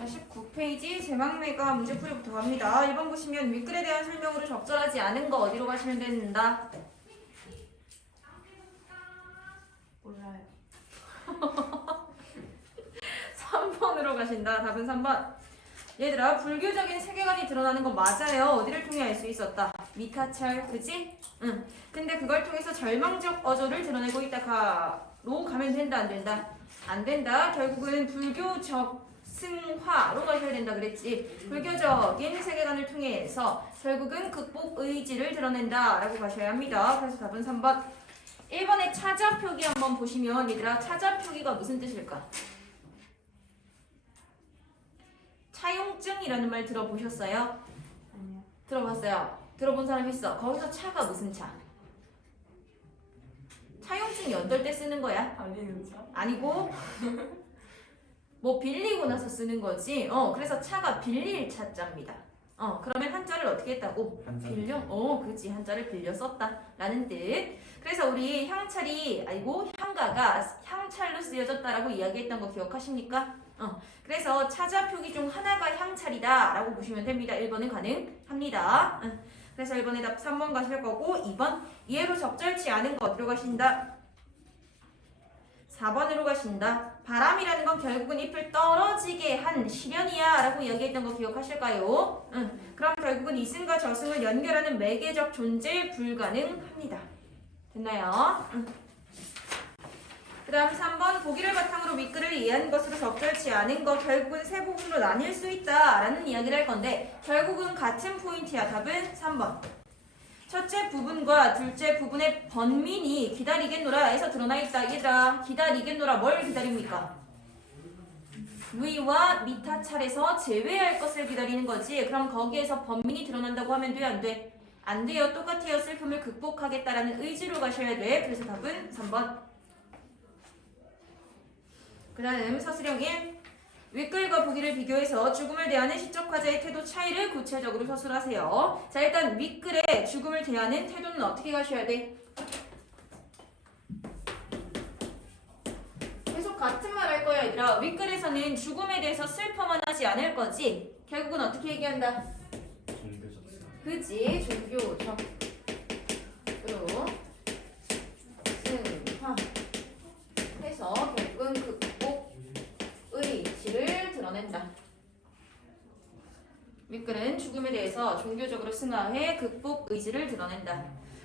49페이지 제막내가 문제풀이부터 갑니다. 1번 보시면 윗글에 대한 설명으로 적절하지 않은 거 어디로 가시면 된다? 몰라요. 3번으로 가신다. 답은 3번. 얘들아, 불교적인 세계관이 드러나는 건 맞아요. 어디를 통해 알 수 있었다? 미타찰, 그치? 응. 근데 그걸 통해서 절망적 어조를 드러내고 있다가로 가면 된다, 안 된다? 안 된다. 결국은 불교적 승화로 가셔야 된다 그랬지. 불교적인 세계관을 통해서 결국은 극복 의지를 드러낸다 라고 가셔야 합니다. 그래서 답은 3번. 1번의 차자 표기 한번 보시면 얘들아, 차자 표기가 무슨 뜻일까? 차용증이라는 말 들어보셨어요? 아니요. 들어봤어요? 들어본 사람 있어? 거기서 차가 무슨 차? 차용증이 어떨 때 쓰는 거야? 아니는 차? 아니고 뭐 빌리고 나서 쓰는 거지. 그래서 차가 빌릴 차자입니다. 그러면 한자를 어떻게 했다고? 빌려? 그렇지. 한자를 빌려 썼다 라는 뜻. 그래서 우리 향찰이 아니고 향가가 향찰로 쓰여졌다라고 이야기했던 거 기억하십니까? 그래서 차자 표기 중 하나가 향찰이다 라고 보시면 됩니다. 1번은 가능합니다. 그래서 1번에 답 3번 가실 거고, 2번 이해로 적절치 않은 거 어디로 가신다? 4번으로 가신다. 바람이라는 건 결국은 잎을 떨어지게 한 시련이야 라고 이야기했던 거 기억하실까요? 그럼 결국은 이승과 저승을 연결하는 매개적 존재 불가능합니다. 됐나요? 그 다음 3번 보기를 바탕으로 윗글을 이해한 것으로 적절치 않은 것 결국은 세 부분으로 나뉠 수 있다 라는 이야기를 할 건데 결국은 같은 포인트야. 답은 3번. 첫째 부분과 둘째 부분의 번민이 기다리겠노라에서 드러나 있다. 얘들아, 기다리겠노라 뭘 기다립니까? 위와 미타 찰에서 제외할 것을 기다리는 거지. 그럼 거기에서 번민이 드러난다고 하면 돼? 안 돼? 안 돼요. 똑같아요. 슬픔을 극복하겠다라는 의지로 가셔야 돼. 그래서 답은 3번. 그 다음 서술형 1. 윗글과 보기를 비교해서 죽음을 대하는 시적 화자의 태도 차이를 구체적으로 서술하세요. 자, 일단 윗글에 죽음을 대하는 태도는 어떻게 가셔야 돼? 계속 같은 말 할 거야, 얘들아. 윗글에서는 죽음에 대해서 슬퍼만 하지 않을 거지. 결국은 어떻게 얘기한다? 종교적 승화. 그지? 종교적 으로 승화 해서 결국은 극복 의지를 드러낸다. 윗글은 죽음에 대해서 종교적으로 승화해 극복 의지를 드러낸다.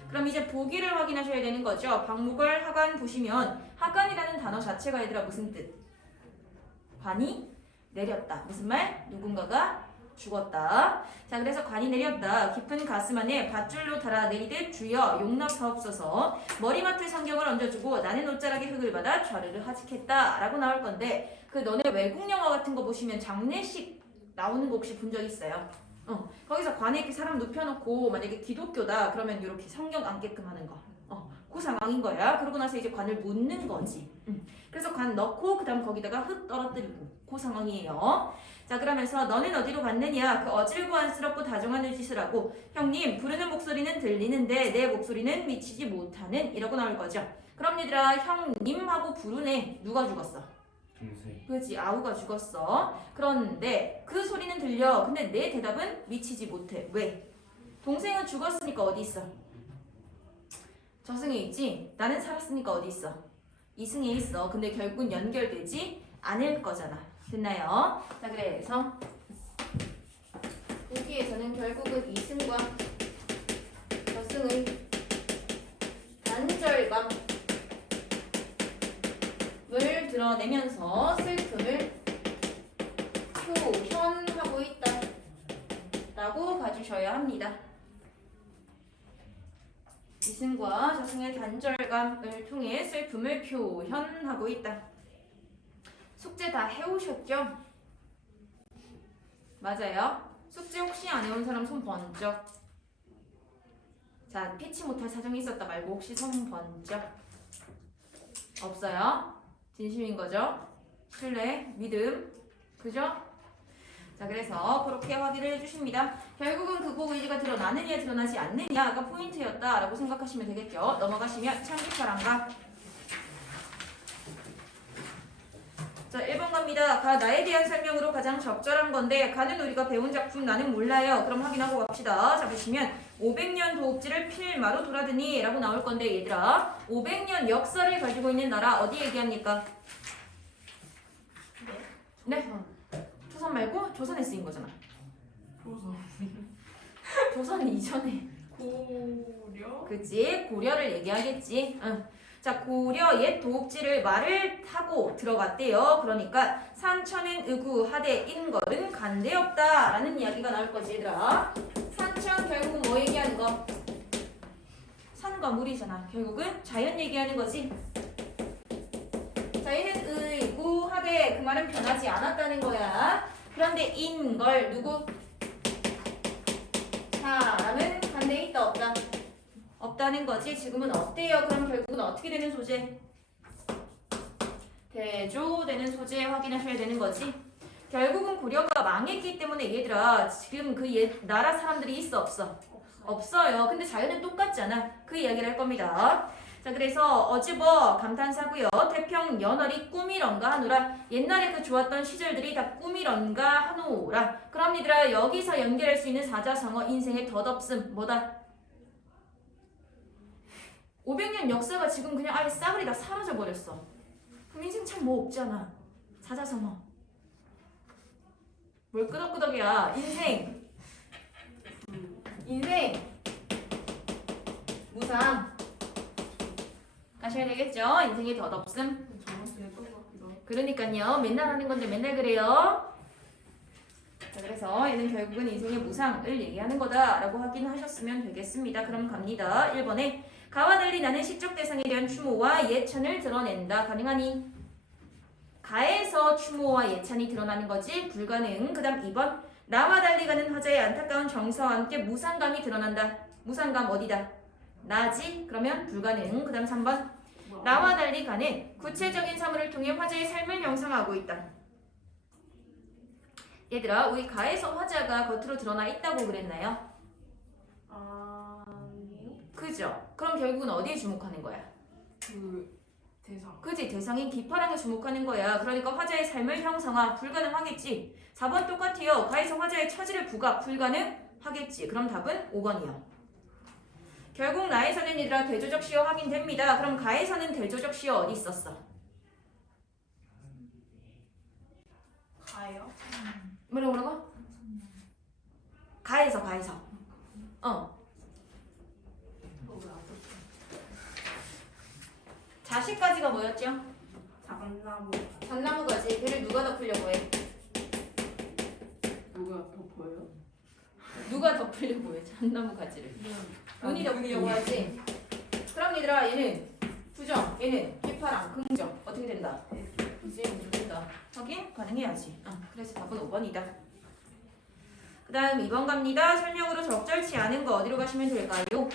그럼 이제 보기를 확인하셔야 되는 거죠. 박목을 하관 보시면 하관이라는 단어 자체가 얘들아 무슨 뜻? 관이 내렸다. 무슨 말? 누군가가 죽었다. 자, 그래서 관이 내렸다. 깊은 가슴 안에 밧줄로 달아 내리듯 주여 용납하옵소서. 머리맡에 성경을 얹어주고 나는 옷자락에 흙을 받아 좌르르 하직했다 라고 나올 건데 그 너네 외국 영화 같은 거 보시면 장례식 나오는 거 혹시 본 적 있어요? 거기서 관에 이렇게 사람 눕혀놓고 만약에 기독교다 그러면 이렇게 성경 앉게끔 하는 거. 그 상황인 거야. 그러고 나서 이제 관을 묻는 거지. 그래서 관 넣고 그 다음 거기다가 흙 떨어뜨리고 그 상황이에요. 자, 그러면서 너는 어디로 갔느냐? 그 어질고 안쓰럽고 다정한 짓을 하고 형님 부르는 목소리는 들리는데 내 목소리는 미치지 못하는 이라고 나올 거죠. 그럼 얘들아 형님하고 부르네. 누가 죽었어? 동생. 그렇지. 아우가 죽었어. 그런데 그 소리는 들려. 근데 내 대답은 미치지 못해. 왜? 동생은 죽었으니까 어디 있어? 저승에 있지? 나는 살았으니까 어디 있어? 이승에 있어. 근데 결국은 연결되지 않을 거잖아. 됐나요? 자, 그래서 여기에서는 결국은 이승과 저승의 단절감을 드러내면서 슬픔을 표현하고 있다 라고 봐주셔야 합니다. 이승과 저승의 단절감을 통해 슬픔을 표현하고 있다. 숙제 다 해오셨죠? 맞아요. 숙제 혹시 안 해온 사람 손 번쩍. 자, 피치 못할 사정이 있었다 말고 혹시 손 번쩍. 없어요? 진심인 거죠? 신뢰, 믿음, 그죠? 자, 그래서 그렇게 확인을 해주십니다. 결국은 극복 의지가 드러나느냐 드러나지 않느냐가 포인트였다라고 생각하시면 되겠죠. 넘어가시면 창기철학과 자, 1번 갑니다. 가 나에 대한 설명으로 가장 적절한 건데 가는 우리가 배운 작품 나는 몰라요. 그럼 확인하고 갑시다. 자, 보시면 500년 도읍지를 필마로 돌아드니 라고 나올 건데 얘들아 500년 역사를 가지고 있는 나라 어디 얘기합니까? 네? 조선 말고 조선에 쓰인 거잖아. 조선 이전에. 고려? 그치? 고려를 얘기하겠지. 응. 자, 고려 옛 도읍지를 말을 타고 들어갔대요. 그러니까 산천은 의구 하되 인걸은 간대없다 라는 이야기가 나올 거지 얘들아. 산천 결국은 뭐 얘기하는 거? 산과 물이잖아. 결국은 자연 얘기하는 거지. 자, 얘는 의구 하되 그 말은 변하지 않았다는 거야. 그런데 인걸 누구? 사람은 간대 있다 없다? 없다는 거지. 지금은 없대요. 그럼 결국은 어떻게 되는 소재? 대조되는 소재 확인하셔야 되는 거지. 결국은 고려가 망했기 때문에 얘들아 지금 그 나라 사람들이 있어 없어? 없어요. 근데 자연은 똑같잖아. 그 이야기를 할 겁니다. 자, 그래서 어지버 감탄사고요. 태평 연월이 꿈이런가 하노라. 옛날에 그 좋았던 시절들이 다 꿈이런가 하노라. 그럼 얘들아 여기서 연결할 수 있는 사자성어 인생의 덧없음 뭐다? 500년 역사가 지금 그냥 아예 싸그리 다 사라져 버렸어. 그럼 인생 참 뭐 없잖아. 사자성어. 뭘 끄덕끄덕이야. 인생. 무상. 가셔야 되겠죠? 인생의 덧없음. 저번주에 했던 것 같기도 하고. 그러니까요. 맨날 하는 건데 맨날 그래요. 자, 그래서 얘는 결국은 인생의 무상을 얘기하는 거다라고 확인하셨으면 되겠습니다. 그럼 갑니다. 1번에 가와 달리 나는 시적 대상에 대한 추모와 예찬을 드러낸다. 가능하니? 가에서 추모와 예찬이 드러나는 거지? 불가능. 그 다음 2번 나와 달리 가는 화자의 안타까운 정서와 함께 무상감이 드러난다. 무상감 어디다? 나지? 그러면 불가능. 그 다음 3번 나와 달리 가는 구체적인 사물을 통해 화자의 삶을 형성하고 있다. 얘들아 우리 가에서 화자가 겉으로 드러나 있다고 그랬나요? 아니요. 그죠? 그럼 결국은 어디에 주목하는 거야? 그 대상. 그지? 대상인 기파랑에 주목하는 거야. 그러니까 화자의 삶을 형성화 불가능하겠지. 4번 똑같아요. 가에서 화자의 처지를 부각 불가능하겠지. 그럼 답은 5번이요. 결국 나에서는 얘들아 대조적 시어 확인됩니다. 그럼 가에서는 대조적 시어 어디 있었어? 가요? 뭐라고? 가에서 왜안 자식까지가 뭐였죠? 장나무. 전나무가지. 걔를 누가 덮으려고 해? 누가 덮어요? 누가 덮으려고 해? 전나무 가지를. 눈이 덮으려고 하지. 그럼 얘들아 얘는 부정, 얘는 기파랑 긍정 어떻게 된다? 이제 된다. 확인 가능해야지. 그래서 답은 5번이다. 그 다음 2번 갑니다. 설명으로 적절치 않은 거 어디로 가시면 될까요?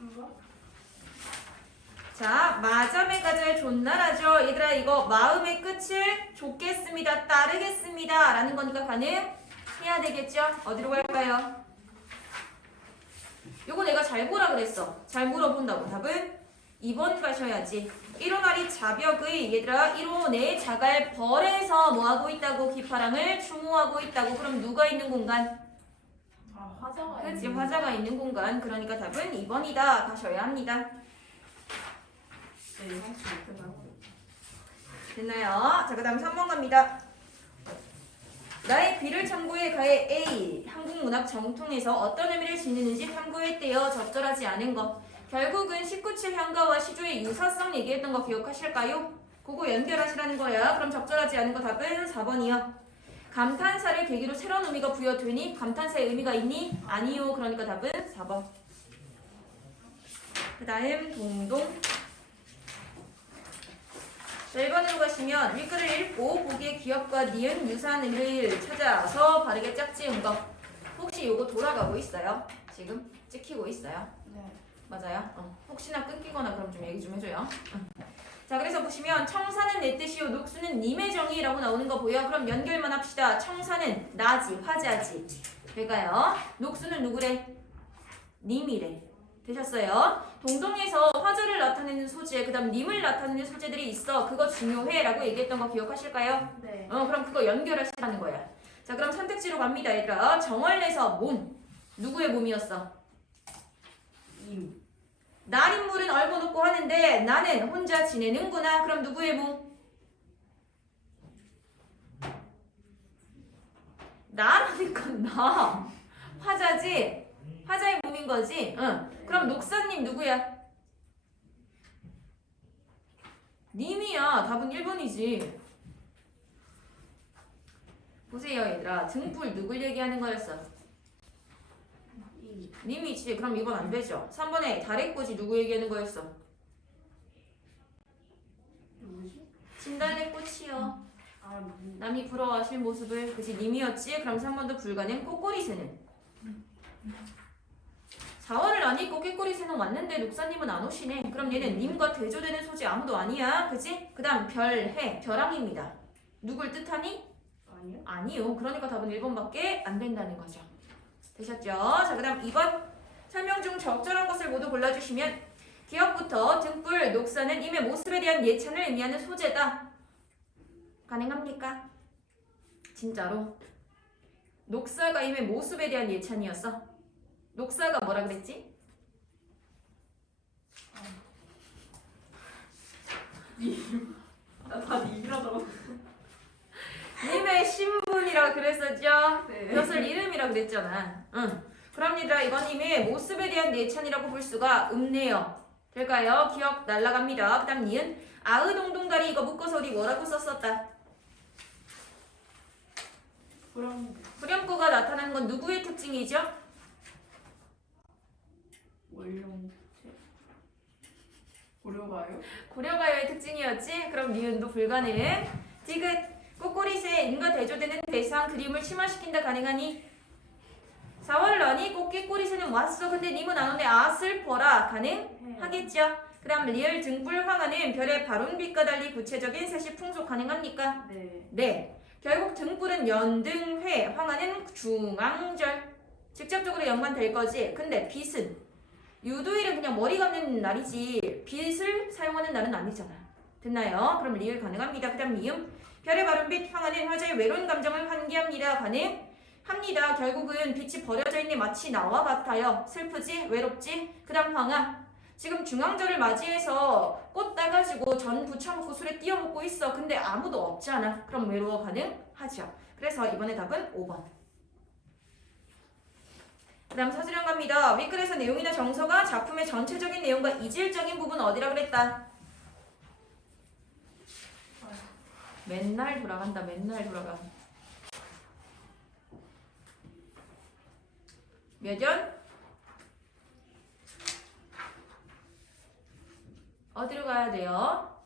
3번? 자, 마점에 가잘 존나라죠. 얘들아 이거 마음의 끝을 줬겠습니다. 따르겠습니다. 라는 거니까 가능해야 되겠죠? 어디로 갈까요? 요거 내가 잘 보라 그랬어. 잘 물어본다고. 답은 2번 가셔야지. 1호말이 자벽의 얘들아 1호 내 자갈 벌에서 뭐하고 있다고? 기파랑을 추모하고 있다고. 그럼 누가 있는 공간? 아 화자가. 그렇지 화자가 있는 공간. 그러니까 답은 2번이다 가셔야 합니다. 네, 할수 있구나. 됐나요? 자, 그 다음 3번 갑니다. 나의 B를 참고해 가의 A 한국문학 정통에서 어떤 의미를 지니는지 탐구했대요. 적절하지 않은 거. 결국은 19칠 향가와 시조의 유사성 얘기했던 거 기억하실까요? 그거 연결하시라는 거야. 그럼 적절하지 않은 거 답은 4번이요. 감탄사를 계기로 새로운 의미가 부여되니 감탄사의 의미가 있니? 아니요. 그러니까 답은 4번. 그 다음 동동. 자, 1번으로 가시면 윗글을 읽고 보기의 기억과 니은 유사한 의미를 찾아서 바르게 짝지은 거. 혹시 요거 돌아가고 있어요? 지금? 찍히고 있어요? 네. 맞아요? 혹시나 끊기거나 그럼 좀 얘기 좀 해줘요. 자, 그래서 보시면 청사는 내 뜻이요 녹수는 님의 정의라고 나오는 거 보여? 그럼 연결만 합시다. 청사는 나지, 화자지. 왜가요? 녹수는 누구래? 님이래. 되셨어요? 동동에서 화절을 나타내는 소재, 그 다음 님을 나타내는 소재들이 있어. 그거 중요해 라고 얘기했던 거 기억하실까요? 네. 그럼 그거 연결하시라는 거야. 자, 그럼 선택지로 갑니다, 얘들아. 정월내서 몸. 누구의 몸이었어? 임. 날 인물은 얼고놓고 하는데 나는 혼자 지내는구나. 그럼 누구의 몸? 나라는 건 나. 화자지? 화자의 몸인 거지? 응. 그럼 녹사님 누구야? 님이야. 답은 1번이지. 보세요, 얘들아. 등불 누굴 얘기하는 거였어? 임. 님이지. 그럼 2번 안 되죠. 3번에 달의 꽃이 누구 얘기하는 거였어? 누구지? 진달래꽃이요. 아, 남이 부러워하실 모습을 그지 님이었지? 그럼 3번도 불가능. 꼬꼬리새는 4월을 안 입고 꾀꼬리새는 왔는데 녹사님은 안 오시네. 그럼 얘는 님과 대조되는 소재 아무도 아니야. 그지? 그 다음 별, 해, 벼랑입니다. 누굴 뜻하니? 아니요? 아니요. 그러니까 답은 1번밖에 안 된다는 거죠. 되셨죠? 자, 그 다음 2번 설명 중 적절한 것을 모두 골라주시면 기억부터 등불, 녹사는 임의 모습에 대한 예찬을 의미하는 소재다. 가능합니까? 진짜로? 녹사가 임의 모습에 대한 예찬이었어? 녹사가 뭐라 그랬지? 나다 임이라 적었어. 임의 신분이라 그랬었죠? 네. 그것을 이름이라 그랬잖아. 응. 그럽니다. 이건 임의 모습에 대한 예찬이라고 볼 수가 없네요. 될까요? 기억 날라갑니다. 그 다음 니은 아으동동다리 이거 묶어서 우리 뭐라고 썼었다? 그럼 후렴구가 나타나는 건 누구의 특징이죠? 원룡체. 고려가요? 고려가요의 특징이었지? 그럼 니은도 불가능. 디귿 꼬꼬리새 인과 대조되는 대상 그림을 심화시킨다. 가능하니? 4월을 너니 꽃게꼬리새는 왔어. 근데 님은 안 오네. 아 슬퍼라. 가능하겠죠? 그 다음 리을 등불 황하는 별의 바론빛과 달리 구체적인 세시 풍속 가능합니까? 네. 네. 결국 등불은 연등회, 황하는 중앙절. 직접적으로 연관될 거지. 근데 빛은 유도일은 그냥 머리 감는 날이지 빛을 사용하는 날은 아니잖아. 됐나요? 그럼 리을 가능합니다. 그 다음 미음 별의 바른빛 황하는 화자의 외로운 감정을 환기합니다. 가능합니다. 결국은 빛이 버려져 있네. 마치 나와 같아요. 슬프지? 외롭지? 그 다음 황하 지금 중앙절을 맞이해서 꽃 따가지고 전 부쳐먹고 술에 띄워 먹고 있어. 근데 아무도 없잖아. 그럼 외로워 가능하죠. 그래서 이번에 답은 5번. 그 다음 서술형 갑니다. 윗글에서 내용이나 정서가 작품의 전체적인 내용과 이질적인 부분 어디라 그랬다? 맨날 돌아간다. 맨날 돌아가. 몇 연? 어디로 가야 돼요?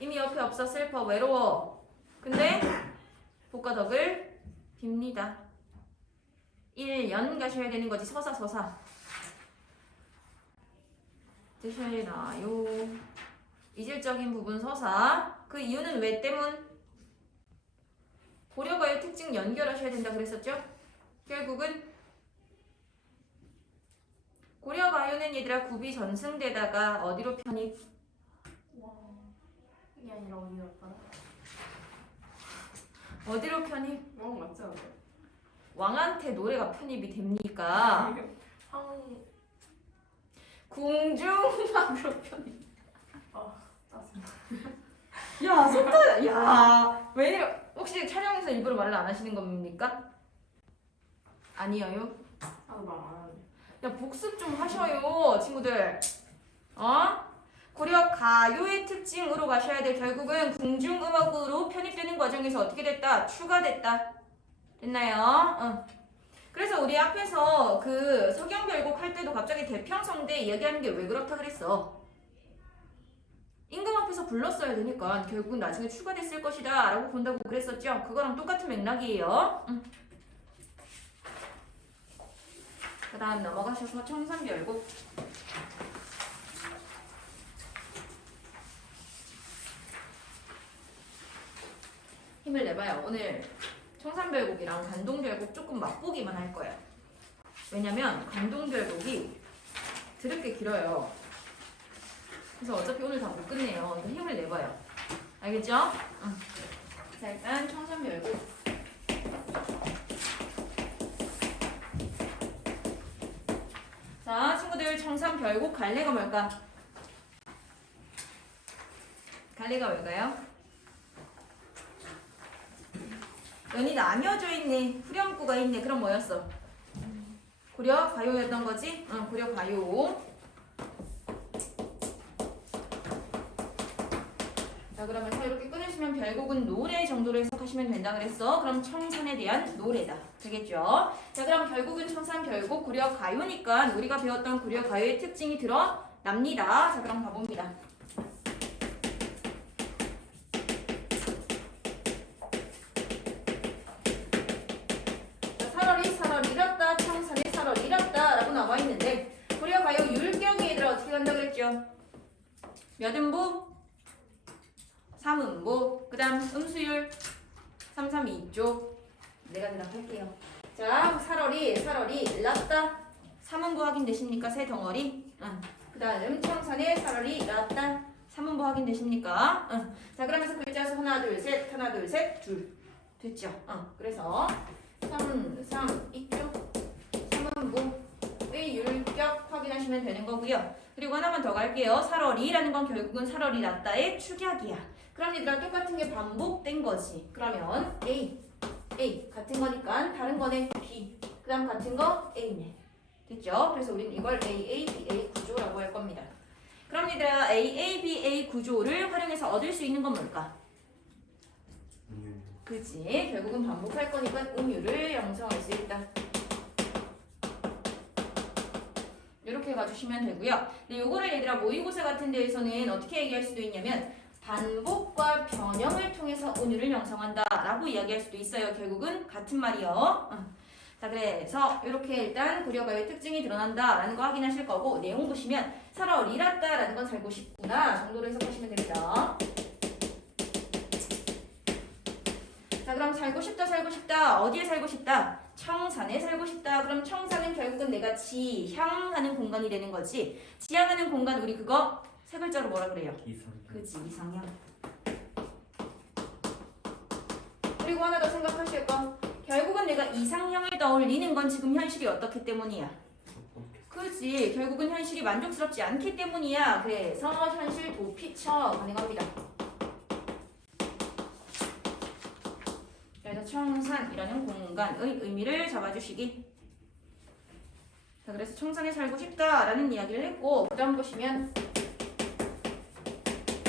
이미 옆에 없어. 슬퍼. 외로워. 근데 복과 덕을 빕니다. 1연 가셔야 되는 거지. 서사. 되시나요? 이질적인 부분 서사. 그 이유는 왜 때문? 고려가요 특징 연결하셔야 된다 그랬었죠? 결국은 고려가요는 얘들아 구비 전승되다가 어디로 편입? 와. 이게 아니라 어디였더라? 어디로 편입? 맞지 않아요? 왕한테 노래가 편입이 됩니까? 황. 궁중막으로 편입. 짜증나. 야, 속다. 야, 왜 이래? 혹시 촬영에서 일부러 말을 안 하시는 겁니까? 아니에요. 나도 말안 하네. 야, 복습 좀 하셔요, 친구들. 고려 가요의 특징으로 가셔야 돼. 결국은 궁중음악으로 편입되는 과정에서 어떻게 됐다? 추가됐다. 됐나요? 그래서 우리 앞에서 그 서경별곡 할 때도 갑자기 대평성대 이야기하는 게 왜 그렇다 그랬어? 임금 앞에서 불렀어야 되니까 결국은 나중에 추가됐을 것이다 라고 본다고 그랬었죠? 그거랑 똑같은 맥락이에요. 그 다음 넘어가셔서 청산별곡. 힘을 내봐요. 오늘 청산별곡이랑 간동별곡 조금 맛보기만 할 거예요. 왜냐면 감동결곡이 드럽게 길어요. 그래서 어차피 오늘 다 못 끝내요. 그러니까 힘을 내봐요. 알겠죠? 응. 자, 일단 청산별곡. 자, 친구들 청산별곡 갈래가 뭘까? 갈래가 뭘까요? 연이 나뉘어져 있네. 후렴구가 있네. 그럼 뭐였어? 고려 가요였던 거지? 응, 고려 가요. 자, 그러면서 이렇게 끊으시면 별곡은 노래 정도로 해석하시면 된다 그랬어. 그럼 청산에 대한 노래다. 되겠죠? 자, 그럼 결국은 청산 별곡 고려 가요니까 우리가 배웠던 고려 가요의 특징이 드러납니다. 자, 그럼 가봅니다. 살얼 잃었다, 청산의 살얼 잃었다 라고 나와 있는데 고려 가요 율경이 얘들아 어떻게 간다 그랬죠? 몇 음보? 3음보. 그 다음 음수율 3, 3, 2쪽. 내가 대답할게요. 자, 살얼이 잃었다. 3음보 확인되십니까? 새 덩어리. 응. 그 다음 청산의 살얼이 잃었다. 3음보 확인되십니까? 응. 자, 그러면서 글자 수 하나, 둘, 셋, 하나, 둘, 셋, 둘. 됐죠? 그래서 3, 3, 이쪽 3음보의 율격 확인하시면 되는 거고요. 그리고 하나만 더 갈게요. 살얼이라는 건 결국은 살얼이 났다의 축약이야. 그럼 얘들아 똑같은 게 반복된 거지. 그러면 A 같은 거니까 다른 거는 B. 그 다음 같은 거 A네. 됐죠? 그래서 우리는 이걸 AABA 구조라고 할 겁니다. 그럼 얘들아 AABA 구조를 활용해서 얻을 수 있는 건 뭘까? 그치? 결국은 반복할 거니까 음유를 형성할 수 있다. 이렇게 가주시면 되고요. 근데 요거를 얘들아 모의고사 같은 데에서는 어떻게 얘기할 수도 있냐면 반복과 변형을 통해서 은유를 형성한다 라고 이야기할 수도 있어요. 결국은 같은 말이요. 자, 그래서 이렇게 일단 고려가의 특징이 드러난다 라는 거 확인하실 거고 내용 보시면 살얼 잃었다 라는 건 살고 싶구나 정도로 해석하시면 됩니다. 자, 그럼 살고 싶다 어디에 살고 싶다? 청산에 살고 싶다. 그럼 청산은 결국은 내가 지향하는 공간이 되는 거지. 지향하는 공간 우리 그거 세 글자로 뭐라 그래요? 이상. 그치, 이상형. 그리고 하나 더 생각하실 거. 결국은 내가 이상형을 떠올리는 건 지금 현실이 어떻기 때문이야? 그치, 결국은 현실이 만족스럽지 않기 때문이야. 그래서 현실 도피처 가능합니다. 그래서 청산이라는 공간의 의미를 잡아주시기. 자, 그래서 청산에 살고 싶다라는 이야기를 했고 그 다음 보시면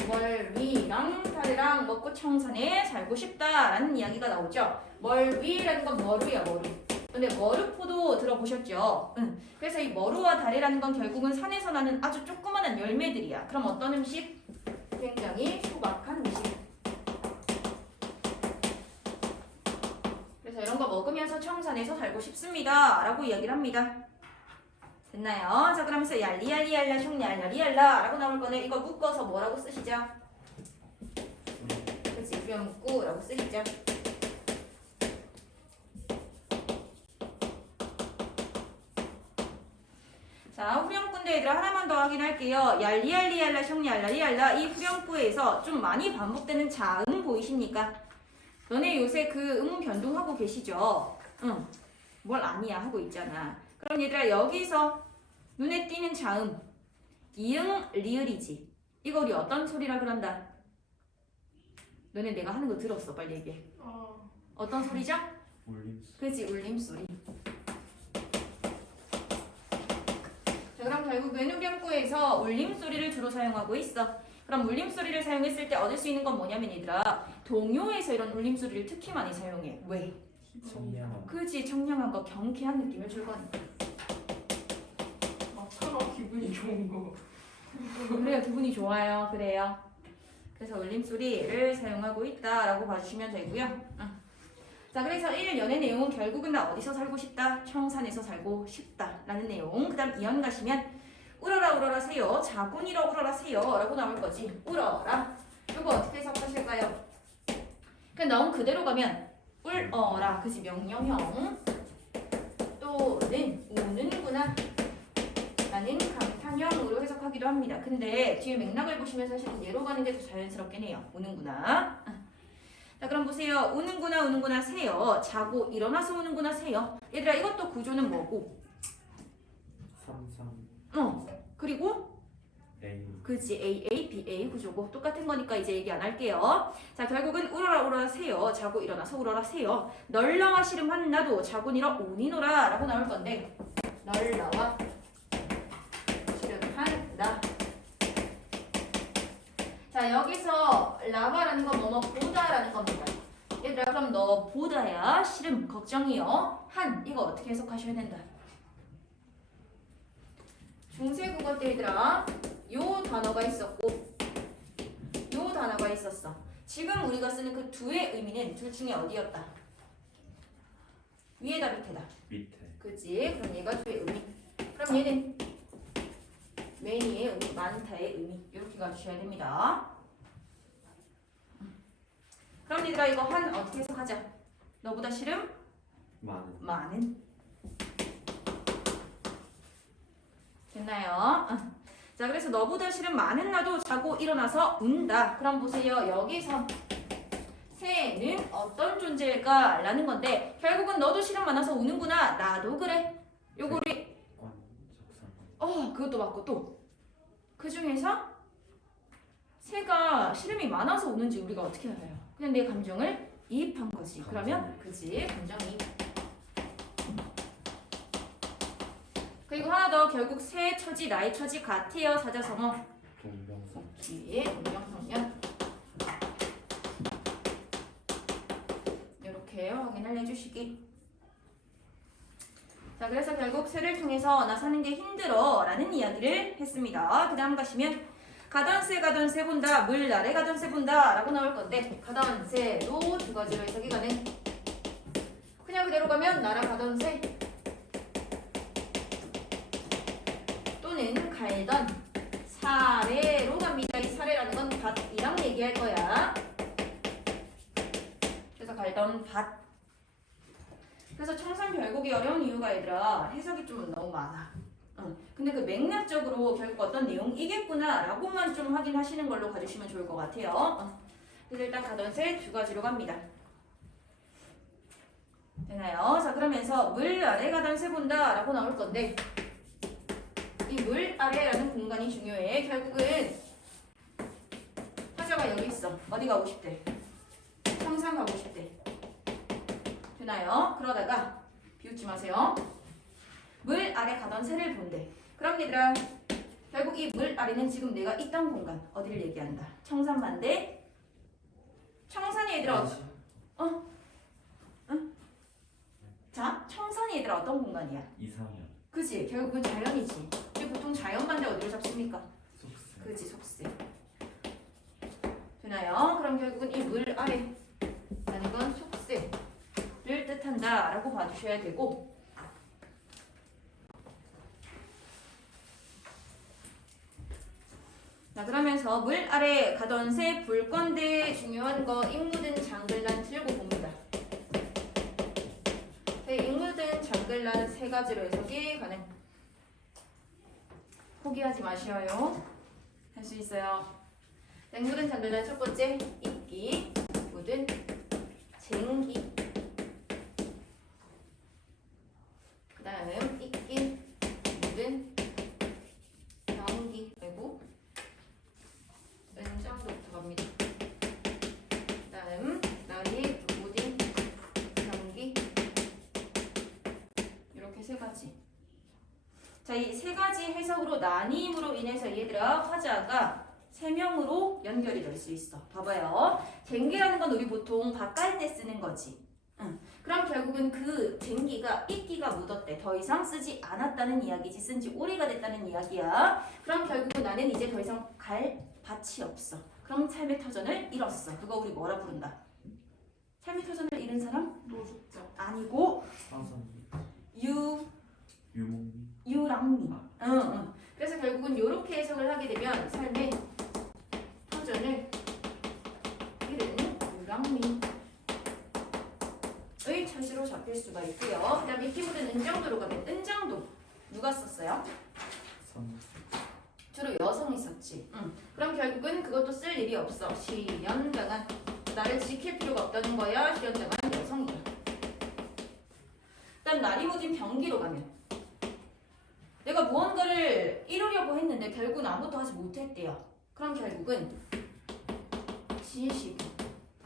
멀위랑 달이랑 먹고 청산에 살고 싶다라는 이야기가 나오죠. 멀위라는 건 머루야, 머루. 근데 머루포도 들어보셨죠? 그래서 이 머루와 달이라는 건 결국은 산에서 나는 아주 조그마한 열매들이야. 그럼 어떤 음식? 굉장히 소박한 음식. 그래서 이런 거 먹으면서 청산에서 살고 싶습니다 라고 이야기를 합니다. 됐나요? 자, 그러면서 얄리얄리얄라 숑얄라리얄라 라고 나올 거는 이거 묶어서 뭐라고 쓰시죠? 그렇지, 후렴구라고 쓰시죠. 자, 후렴구인데 얘들아 하나만 더 확인할게요. 얄리얄리얄라 숑얄라리얄라 이 후렴구에서 좀 많이 반복되는 자음 보이십니까? 너네 요새 그 음 변동하고 계시죠? 응. 뭘 아니야 하고 있잖아. 그럼 얘들아 여기서 눈에 띄는 자음 이응 리을이지. 이거 우리 어떤 소리라 그런다? 너네 내가 하는 거 들었어. 빨리 얘기해. 어떤 소리죠? 울림소리. 그치, 울림소리. 자, 그럼 결국 외누경구에서 울림소리를 주로 사용하고 있어. 그럼 울림소리를 사용했을 때 얻을 수 있는 건 뭐냐면 얘들아 동요에서 이런 울림소리를 특히 많이 사용해. 왜? 청량. 그치, 청량한 거 경쾌한 느낌을 줄 거니까. 처럼 기분이 좋은 거. 그래요, 기분이 좋아요. 그래요. 그래서 울림소리를 사용하고 있다라고 봐주시면 되고요. 자, 그래서 1 연의 내용은 결국은 나 어디서 살고 싶다? 청산에서 살고 싶다라는 내용. 그 다음 2연 가시면 울어라 울어라 세요. 자군이라 울어라 세요 라고 나올 거지. 울어라. 이거 어떻게 해석하실까요? 그냥 나온 그대로 가면 울어라. 그치, 명령형. 또 또는 오는구나 라는 감탄형으로 해석하기도 합니다. 근데 뒤에 맥락을 보시면 사실은 얘로 가는 게 더 자연스럽긴 해요. 오는구나. 자, 그럼 보세요. 오는구나, 오는구나, 새요. 자고 일어나서 오는구나, 새요. 얘들아, 이것도 구조는 뭐고? 3, 그리고 A. 그치, AA, BA 구조고 똑같은 거니까 이제 얘기 안 할게요. 자, 결국은 울어라 울어라 새요. 자고 일어나서 울어라 새요. 널 나와 시름한 나도 자고 일어 오니노라 라고 나올 건데 널 나와 시름한 나. 자, 여기서 라바라는 건 뭐뭐 보다라는 겁니다. 얘들아, 그럼 너 보다야 시름 걱정이요 한 이거 어떻게 해석하셔야 된다. 중세국어 때 얘들아 요 단어가 있었고 요 단어가 있었어. 지금 우리가 쓰는 그 두의 의미는 둘 중에 어디였다? 위에다 밑에다. 밑에. 그치? 그럼 얘가 두의 의미. 그럼 얘는 매니의 의미, 많다의 의미 이렇게 가주셔야 됩니다. 그럼 얘들아 이거 한 어떻게 해석하자? 너보다 싫음? 많은. 됐나요? 자, 그래서 너보다 싫은 많은 나도 자고 일어나서 운다. 그럼 보세요. 여기서 새는 어떤 존재일까? 라는 건데 결국은 너도 싫음 많아서 우는구나. 나도 그래. 요거 우리 그것도 맞고 또 그 중에서 새가 싫음이 많아서 우는지 우리가 어떻게 알아요? 그냥 내 감정을 이입한 거지. 그러면 그지? 감정이입. 그리고 하나 더 결국 새 처지 나의 처지 같아요. 사자성어 동명사. 뒤에 동명성년 이렇게 확인을 해주시기. 자, 그래서 결국 새를 통해서 나 사는 게 힘들어 라는 이야기를 했습니다. 그 다음 가시면 가던 새 본다 물 아래 가던 새 본다 라고 나올 건데 가던 새로 두 가지로 해석이 가능. 그냥 그대로 가면 날아가던 새 또는 갈던 사례로 갑니다. 이 사례라는 건 밭이랑 얘기할 거야. 그래서 갈던 밭. 그래서 청산 별곡이 어려운 이유가 얘들아 해석이 좀 너무 많아. 근데 그 맥락적으로 결국 어떤 내용이겠구나 라고만 좀 확인하시는 걸로 가주시면 좋을 것 같아요. 그래서 일단 가던 새 두 가지로 갑니다. 되나요? 자, 그러면서 물 아래 가던 새 본다 라고 나올 건데 이 물 아래라는 공간이 중요해. 결국은 화자가 여기 있어. 어디 가고 싶대? 청산 가고 싶대. 되나요? 그러다가 비웃지 마세요. 물 아래 가던 새를 본대. 그럼 얘들아 결국 이 물 아래는 지금 내가 있던 공간 어디를 얘기한다? 청산 반대. 청산이 얘들아 자, 청산이 얘들아 어떤 공간이야? 이상형. 그치? 결국은 자연이지. 우리 보통 자연 반대 어디로 잡습니까? 속세. 그치, 속세. 되나요? 그럼 결국은 이 물 아래라는 건 속세를 뜻한다 라고 봐주셔야 되고 자, 그러면서 물 아래 가던 새 볼 건데 중요한 거 임무든 장글란 들고 봅니다. 임무든 장글란 세 가지로 해석이 가능. 포기하지 마셔요. 할 수 있어요. 임무든 장글란 첫 번째 입기, 묻은 쟁기. 그 다음 입기, 묻은 경기. 그리고 은장부터 갑니다. 그 다음 나리, 묻은 경기. 이렇게 세 가지. 자, 이 세 가지 해석으로 나뉘음으로 인해서 얘들아 화자가 세 명으로 연결이 될 수 있어. 봐봐요. 쟁기라는 건 우리 보통 밭갈 때 쓰는 거지. 그럼 결국은 그 쟁기가 이끼가 묻었대. 더 이상 쓰지 않았다는 이야기지. 쓴 지 오래가 됐다는 이야기야. 그럼 결국은 나는 이제 더 이상 갈 밭이 없어. 그럼 삶의 터전을 잃었어. 그거 우리 뭐라 부른다? 삶의 터전을 잃은 사람? 노숙자. 아니고 사선. 유목미. 유랑미. 그래서 결국은 이렇게 해석을 하게 되면 삶의 터전을 잃은 유랑미의 처지로 잡힐 수가 있고요. 그 다음에 익히 묻은 은장도로 가면 은장도 누가 썼어요? 선. 주로 여성이 썼지. 그럼 결국은 그것도 쓸 일이 없어. 실현당한. 나를 지킬 필요가 없다는 거야. 실현당한 여성이야. 그다음 날이 무진 병기로 가면 내가 무언가를 이루려고 했는데 결국은 아무것도 하지 못했대요. 그럼 결국은 지식.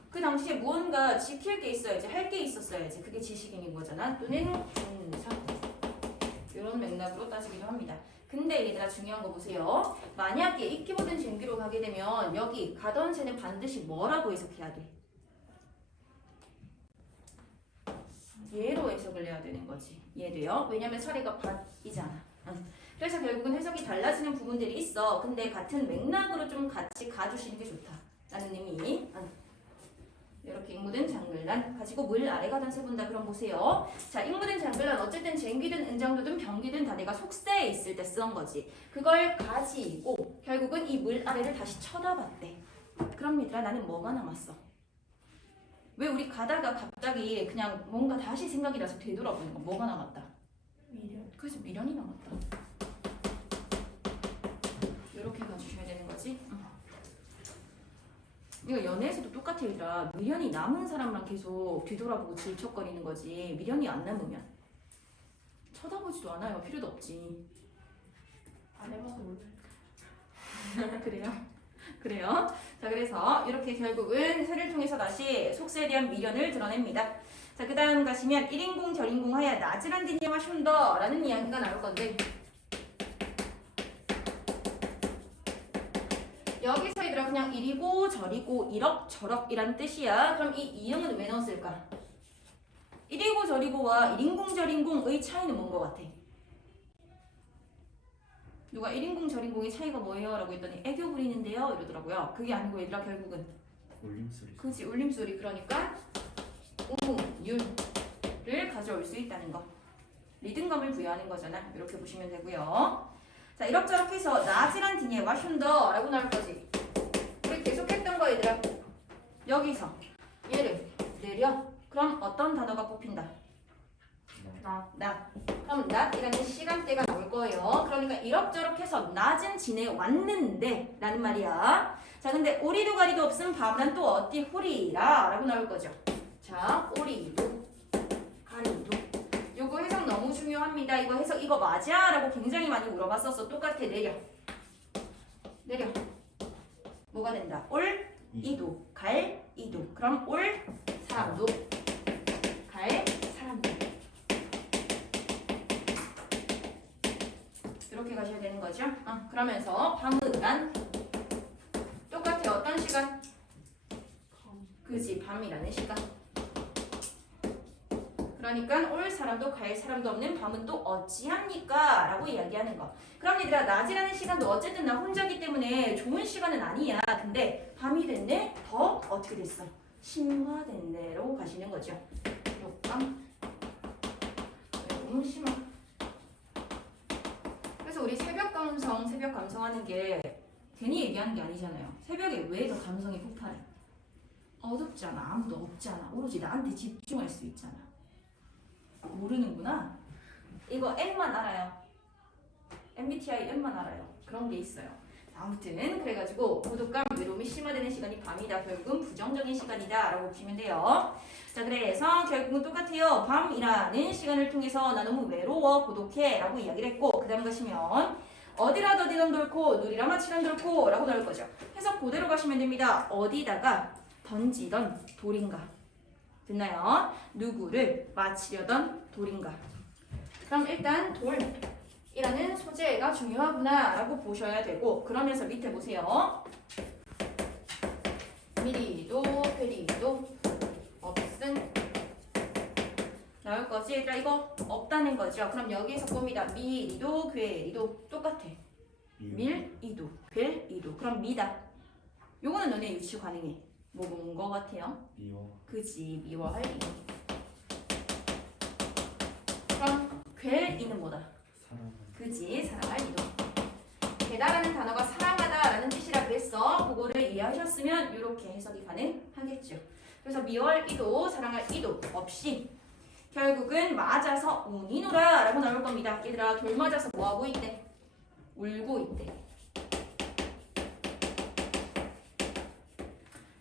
그 당시에 무언가 지킬 게 있어야지, 할 게 있었어야지. 그게 지식인인 거잖아. 또는 준사. 이런 맥락으로 따지기도 합니다. 근데 얘들아 중요한 거 보세요. 만약에 익히 묻은 진기로 가게 되면 여기 가던 새는 반드시 뭐라고 해석해야 돼? 얘로 해석을 해야 되는 거지. 얘도요. 왜냐면 사례가 밭이잖아. 그래서 결국은 해석이 달라지는 부분들이 있어. 근데 같은 맥락으로 좀 같이 가주시는 게 좋다. 라는 의미. 이렇게 익묻은 장글란 가지고 물 아래 가던 새 본다. 그럼 보세요. 자, 익묻은 장글란 어쨌든 쟁기든 은장도든 병기든 다 내가 속세에 있을 때 쓴 거지. 그걸 가지고 결국은 이 물 아래를 다시 쳐다봤대. 그럼 얘들아 나는 뭐가 남았어? 왜 우리 가다가 갑자기 그냥 뭔가 다시 생각이 나서 되돌아보는 거 뭐가 남았다? 미련. 그래서 미련이 남았다. 이렇게 가주셔야 되는 거지. 이거 연애에서도 똑같아 얘들아. 미련이 남은 사람만 계속 뒤돌아보고 질척거리는 거지. 미련이 안 남으면 쳐다보지도 않아요. 필요도 없지. 안 해봐서 몰라요. 그래요. 자, 그래서 이렇게 결국은 세를 통해서 다시 속세에 대한 미련을 드러냅니다. 자, 그 다음 가시면 1인공 절인공 하야 나즈란 디니와 슌더 라는 이야기가 나올 건데 여기서 얘들아 그냥 이리고 저리고 이럭저럭이란 뜻이야. 그럼 이 이응은 왜 넣었을까? 이리고 저리고와 1인공 절인공의 차이는 뭔 것 같아? 누가 1인공 절인공의 차이가 뭐예요? 라고 했더니 애교 부리는데요 이러더라고요. 그게 아니고 얘들아 결국은 울림소리. 그치 울림소리. 그러니까 웅율을 가져올 수 있다는 거. 리듬감을 부여하는 거잖아. 이렇게 보시면 되고요. 자, 이럭저럭 해서 나즈란 디니에와 슌더 라고 나올 거지. 우리 계속했던 거 얘들아. 여기서 얘를 내려. 그럼 어떤 단어가 뽑힌다? 낮. 그럼 낮이라는 시간대가 나올 거예요. 그러니까 이럭저럭 해서 낮은 지내왔는데 라는 말이야. 자, 근데 오리도 가리도 없음 밤란 또 어디 호리라 라고 나올 거죠. 자, 오리도 가리도. 요거 해석 너무 중요합니다. 이거 해석 이거 맞아? 라고 굉장히 많이 물어봤었어. 똑같아. 내려. 뭐가 된다? 올 이도 갈 이도. 그럼 올 사람도 갈 사람도. 이렇게 가셔야 되는 거죠. 그러면서 밤은 똑같아. 어떤 시간? 그지 밤이라는 시간. 그러니까 올 사람도 갈 사람도 없는 밤은 또 어찌합니까? 라고 이야기하는 거. 그럼 얘들아 낮이라는 시간도 어쨌든 나 혼자기 때문에 좋은 시간은 아니야. 근데 밤이 됐네? 더 어떻게 됐어? 심화됐네 라고 가시는 거죠. 요밤 너무 심화. 그래서 우리 새벽 감성 하는 게 괜히 얘기하는 게 아니잖아요. 새벽에 왜 더 감성이 폭발해? 어둡잖아. 아무도 없잖아. 오로지 나한테 집중할 수 있잖아. 모르는구나. 이거 M만 알아요. MBTI M만 알아요. 그런 게 있어요. 아무튼 그래가지고 고독감, 외로움이 심화되는 시간이 밤이다. 결국은 부정적인 시간이다 라고 보시면 돼요. 자, 그래서 결국은 똑같아요. 밤이라는 시간을 통해서 나 너무 외로워, 고독해 라고 이야기를 했고 그 다음 가시면 어디라 더디던 돌고 누리라 마치던 돌고 라고 나올 거죠. 해석 그대로 가시면 됩니다. 어디다가 던지던 돌인가. 됐나요? 누구를 마치려던 돌인가. 그럼 일단 돌이라는 소재가 중요하구나 라고 보셔야 되고 그러면서 밑에 보세요. 미리도 괴리도 없음 나올 거지. 일단 이거 없다는 거죠. 그럼 여기에서 봅니다. 미리도 괴리도 똑같아. 밀이도 괴이도. 그럼 미다. 요거는 너네 유추 가능해. 뭐본 거 같아요? 미워. 그지. 미워할 이도. 그럼 괴이는 뭐다? 사랑하는. 그지. 사랑할 이도. 괴다라는 단어가 사랑하다라는 뜻이라 그랬어. 그거를 이해하셨으면 이렇게 해석이 가능하겠죠. 그래서 미워할 이도, 사랑할 이도 없이 결국은 맞아서 운이노라 라고 나올 겁니다. 얘들아 돌 맞아서 뭐하고 있대? 울고 있대.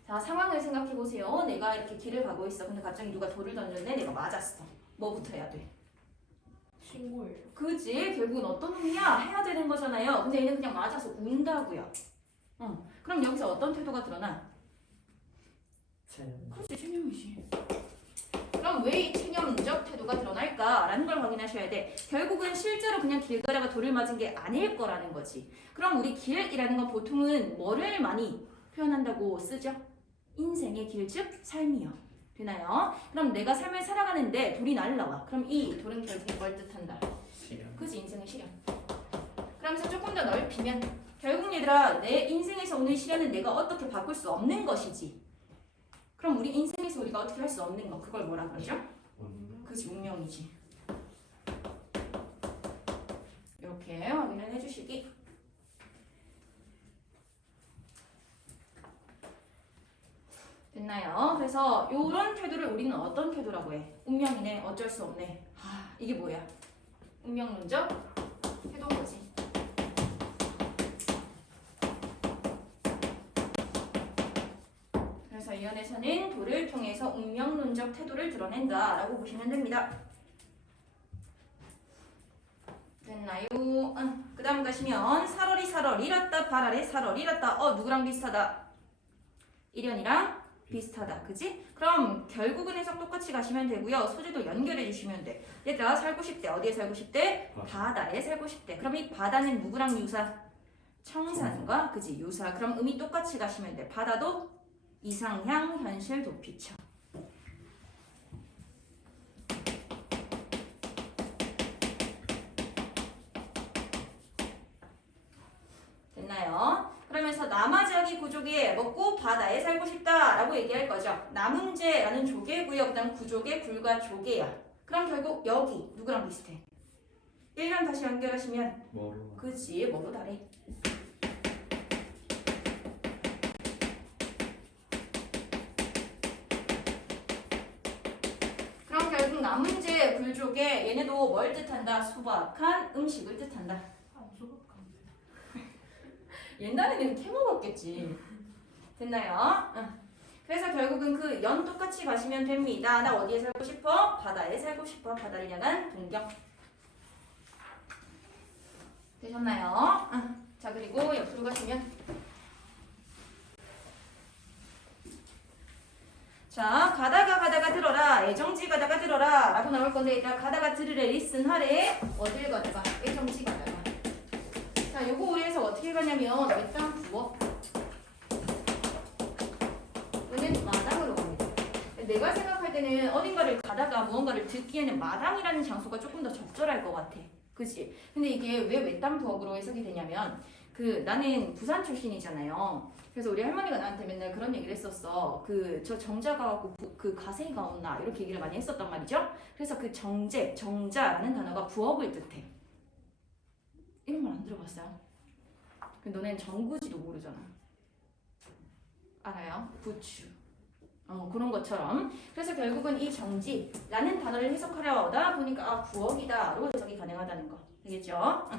자, 상황을 생각해보세요. 내가 이렇게 길을 가고 있어. 근데 갑자기 누가 돌을 던졌는데 내가 맞았어. 뭐부터 해야 돼? 신고예요. 그지? 결국은 어떤 놈이야? 해야 되는 거잖아요. 근데 얘는 그냥 맞아서 운다고요. 그럼 여기서 어떤 태도가 드러나? 체념. 그렇지, 체념이지. 그럼 왜 이 체념적 태도가 드러날까라는 걸 확인하셔야 돼. 결국은 실제로 그냥 길 가다가 돌을 맞은 게 아닐 거라는 거지. 그럼 우리 길이라는 건 보통은 뭐를 많이 표현한다고 쓰죠? 인생의 길, 즉 삶이요. 되나요? 그럼 내가 삶을 살아가는데 돌이 날라와. 그럼 이 돌은 결국에 뭘 뜻한다? 시련. 그지, 인생의 시련. 그러면서 조금 더 넓히면 결국 얘들아 내 인생에서 오는 시련은 내가 어떻게 바꿀 수 없는 것이지. 그럼 우리 인생에서 우리가 어떻게 할 수 없는 거 그걸 뭐라 그러죠? 그지, 운명이지. 이렇게 확인을 해주시기. 됐나요? 그래서 이런 태도를 우리는 어떤 태도라고 해? 운명이네, 어쩔 수 없네. 이게 뭐야? 운명론적 태도인 거지. 그래서 이 연에서는 돌을 통해서 운명론적 태도를 드러낸다라고 보시면 됩니다. 됐나요? 그 다음 가시면 살얼이 살얼이랐다 발아래 살얼이랐다. 누구랑 비슷하다? 일연이랑 비슷하다. 그지? 그럼 결국은 해석 똑같이 가시면 되고요. 소재도 연결해 주시면 돼. 얘들아 살고 싶대. 어디에 살고 싶대? 바다에 살고 싶대. 그럼 이 바다는 누구랑 유사? 청산과 그지? 유사. 그럼 의미 똑같이 가시면 돼. 바다도 이상향 현실 도피처. 됐나요? 그러면서 남아지아기 구족에 먹고 바다에 살고 싶다라고 얘기할 거죠. 남은제라는 조개고요. 그다음 구족의 굴과 조개야. 그럼 결국 여기 누구랑 비슷해? 1년 다시 연결하시면 뭐로? 그지, 뭐로 다래. 그럼 결국 남은제 굴족에 얘네도 뭘 뜻한다? 수박한 음식을 뜻한다. 소박한데. 옛날에는 캐 먹었겠지. 됐나요? 그래서 결국은 그 연 똑같이 가시면 됩니다. 나 어디에 살고 싶어? 바다에 살고 싶어. 바다를 향한 동경. 되셨나요? 자, 그리고 옆으로 가시면 자, 가다가 들어라. 애정지 가다가 들어라 라고 나올 건데 일단 가다가 들으래 리슨 하래. 어딜 가다가? 애정지 가다가. 자, 요거 우리에서 어떻게 가냐면 일단 부어 얘는 마당으로 갑니다. 내가 생각할 때는 어딘가를 가다가 무언가를 듣기에는 마당이라는 장소가 조금 더 적절할 것 같아. 그치? 근데 이게 왜 외딴 부엌으로 해석이 되냐면 나는 부산 출신이잖아요. 그래서 우리 할머니가 나한테 맨날 그런 얘기를 했었어. 저 정자가 갖고 그 가세이가 온나 이렇게 얘기를 많이 했었단 말이죠. 그래서 그 정자라는 단어가 부엌을 뜻해. 이런 말 안 들어봤어요? 너넨 정구지도 모르잖아. 알아요? 부추. 그런 것처럼. 그래서 결국은 이 정지라는 단어를 해석하려다 보니까 부엌이다로 해석이 가능하다는 거. 되겠죠?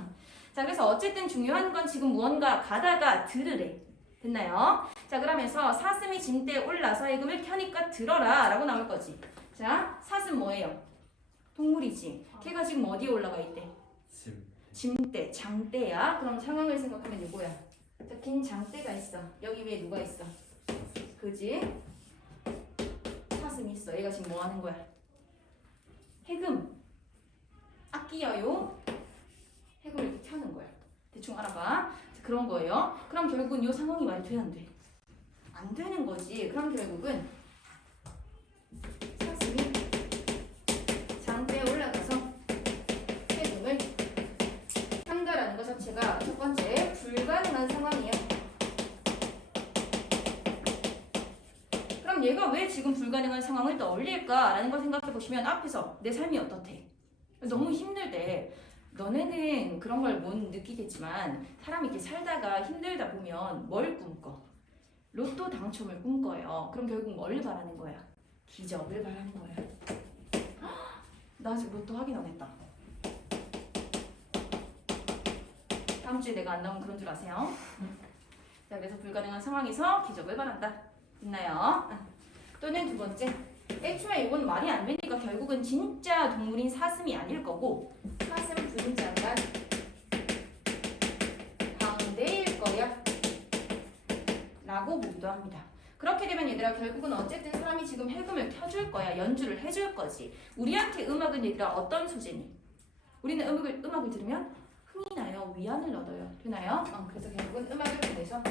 자, 그래서 어쨌든 중요한 건 지금 무언가 가다가 들으래. 됐나요? 자, 그러면서 사슴이 짐대에 올라서 해금을 켜니까 들어라 라고 나올 거지. 자, 사슴 뭐예요? 동물이지. 걔가 지금 어디에 올라가 있대? 짐대, 장대야. 그럼 상황을 생각하면 이거야. 자, 긴 장대가 있어. 여기 위에 누가 있어? 그지? 사슴이 있어. 얘가 지금 뭐 하는 거야? 해금. 아끼어요. 해금을 이렇게 켜는 거야. 대충 알아봐. 그런 거예요. 그럼 결국은 이 상황이 말이 돼, 안 돼? 안 되는 거지. 그럼 결국은 사슴이 장대에 올라가서 해금을 한다라는 것 자체가 첫 번째 불가능한 상황이에요. 그럼 얘가 왜 지금 불가능한 상황을 떠올릴까라는 걸 생각해 보시면 앞에서 내 삶이 어떻대? 너무 힘들대. 너네는 그런 걸 못 느끼겠지만 사람이 이렇게 살다가 힘들다 보면 뭘 꿈꿔? 로또 당첨을 꿈꿔요. 그럼 결국 뭘 바라는 거야? 기적을 바라는 거야. 나 아직 로또 확인 안 했다. 다음 주에 내가 안 나오면 그런 줄 아세요? 자, 그래서 불가능한 상황에서 기적을 바란다. 있나요? 또는 두 번째, 애초에 이건 말이 안 되니까 결국은 진짜 동물인 사슴이 아닐 거고 사슴 분자가 방대일 거야 라고 보기도 합니다. 그렇게 되면 얘들아 결국은 어쨌든 사람이 지금 해금을 켜줄 거야. 연주를 해줄 거지. 우리한테 음악은 얘들아 어떤 소재니? 우리는 음악을 들으면 흥이 나요. 위안을 얻어요. 되나요? 그래서 결국은 음악을 통해서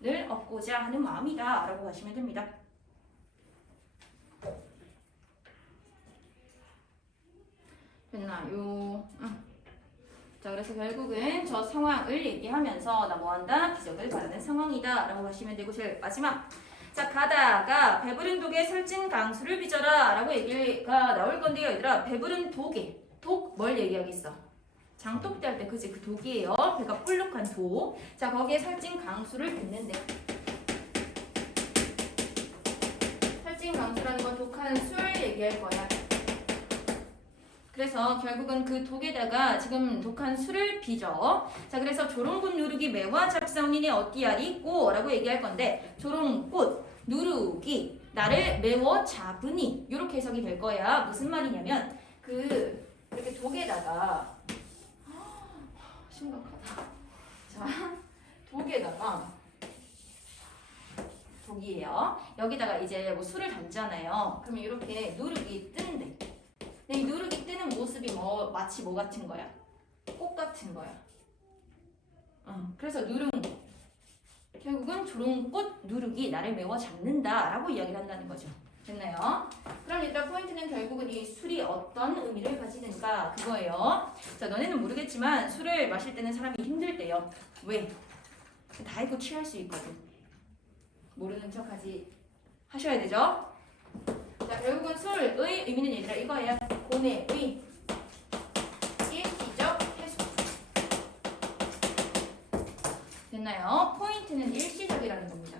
위안을 얻고자 하는 마음이다 라고 하시면 됩니다. 됐나요? 자, 그래서 결국은 저 상황을 얘기하면서 나 뭐한다? 기적을 바라는 상황이다 라고 하시면 되고, 제일 마지막, 자, 가다가 배부른 독에 살찐 강수를 빚어라 라고 얘기가 나올 건데요. 얘들아, 배부른 독에, 독 뭘 얘기하겠어? 장독대 할 때 그지? 그 독이에요. 배가 불룩한 독. 자, 거기에 살찐 강수를 빚는데, 살찐 강수라는 건 독한 술 얘기할 거야. 그래서 결국은 그 독에다가 지금 독한 술을 빚어. 자, 그래서 조롱꽃 누룩이 매와 잡사오니네 어띠알이 있고 라고 얘기할 건데, 조롱꽃 누룩이 나를 매워 잡으니 이렇게 해석이 될 거야. 무슨 말이냐면 이렇게 독에다가 심각하다. 자, 독이에요. 여기다가 이제 뭐 술을 담잖아요. 그러면 이렇게 누룩이 뜨는데, 근데 이 누룩이 뜨는 모습이 마치 뭐 같은 거야? 꽃 같은 거야. 그래서 결국은 조롱꽃 누룩이 나를 메워 잡는다라고 이야기를 한다는 거죠. 됐나요? 그럼 얘들아 포인트는 결국은 이 술이 어떤 의미를 가지는가 그거예요. 자, 너네는 모르겠지만 술을 마실 때는 사람이 힘들대요. 왜? 다 했고 취할 수 있거든. 모르는 척하지 하셔야 되죠. 자, 결국은 술의 의미는 얘들아 이거예요. 고뇌의 일시적 해소. 됐나요? 포인트는 일시적이라는 겁니다.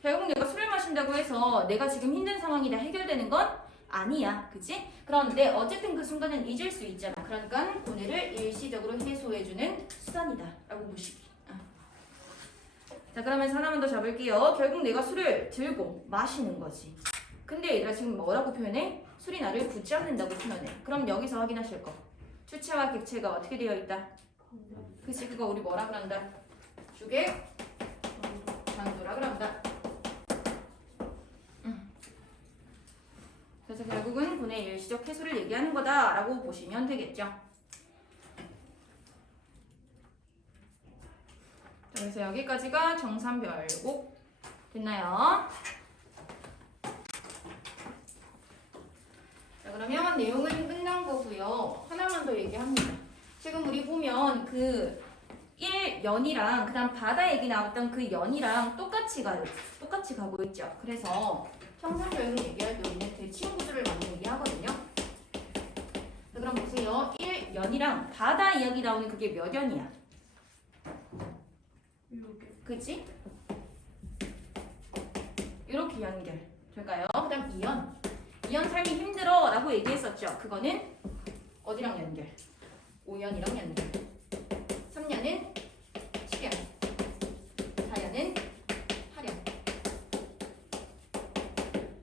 결국 내가 술을 마신다고 해서 내가 지금 힘든 상황이 다 해결되는 건 아니야. 그치? 그런데 어쨌든 그 순간은 잊을 수 있잖아. 그러니까 고뇌를 일시적으로 해소해주는 수단이다 라고 보시기. 자, 그러면 하나만 더 잡을게요. 결국 내가 술을 들고 마시는 거지. 근데 얘들아 지금 뭐라고 표현해? 술이 나를 붙잡는다고 표현해. 그럼 여기서 확인하실 거. 주체와 객체가 어떻게 되어 있다? 그치? 그거 우리 뭐라 그런다? 주객 강도라 그런다. 그래서 결국은 고뇌 일시적 해소를 얘기하는 거다라고 보시면 되겠죠. 자, 그래서 여기까지가 정삼별곡 됐나요? 자, 그러면 내용은 끝난 거고요. 하나만 더 얘기합니다. 지금 우리 보면 그 1연이랑 그 다음 바다 얘기 나왔던 그 연이랑 똑같이 가고 있죠. 그래서 형상별로 얘기할 때 우리는 대칭 구조를 많이 얘기하거든요. 자, 그럼 보세요. 1연이랑 바다 이야기 나오는 그게 몇 연이야? 그치? 이렇게 연결 될까요? 그 다음 2연 삶이 힘들어 라고 얘기했었죠. 그거는 어디랑 연결? 5연이랑 연결. 3년은 7연, 4년은 8연.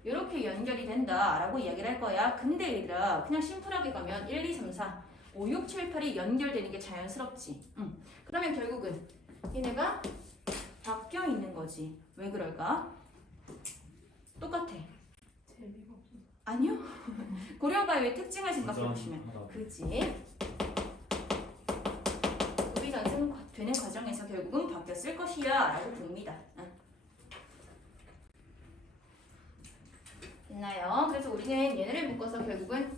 이렇게 연결이 된다라고 이야기를 할 거야. 근데 얘들아 그냥 심플하게 가면 1, 2, 3, 4, 5, 6, 7, 8이 연결되는 게 자연스럽지. 그러면 결국은 얘네가 바뀌어 있는 거지. 왜 그럴까? 똑같아. 재미가 없어서. 아니요. 고려가요의 특징을 생각해 보시면 그지. 구비 전승되는 과정에서 결국은 바뀌었을 것이야 라고 봅니다. 됐나요? 그래서 우리는 얘네를 묶어서 결국은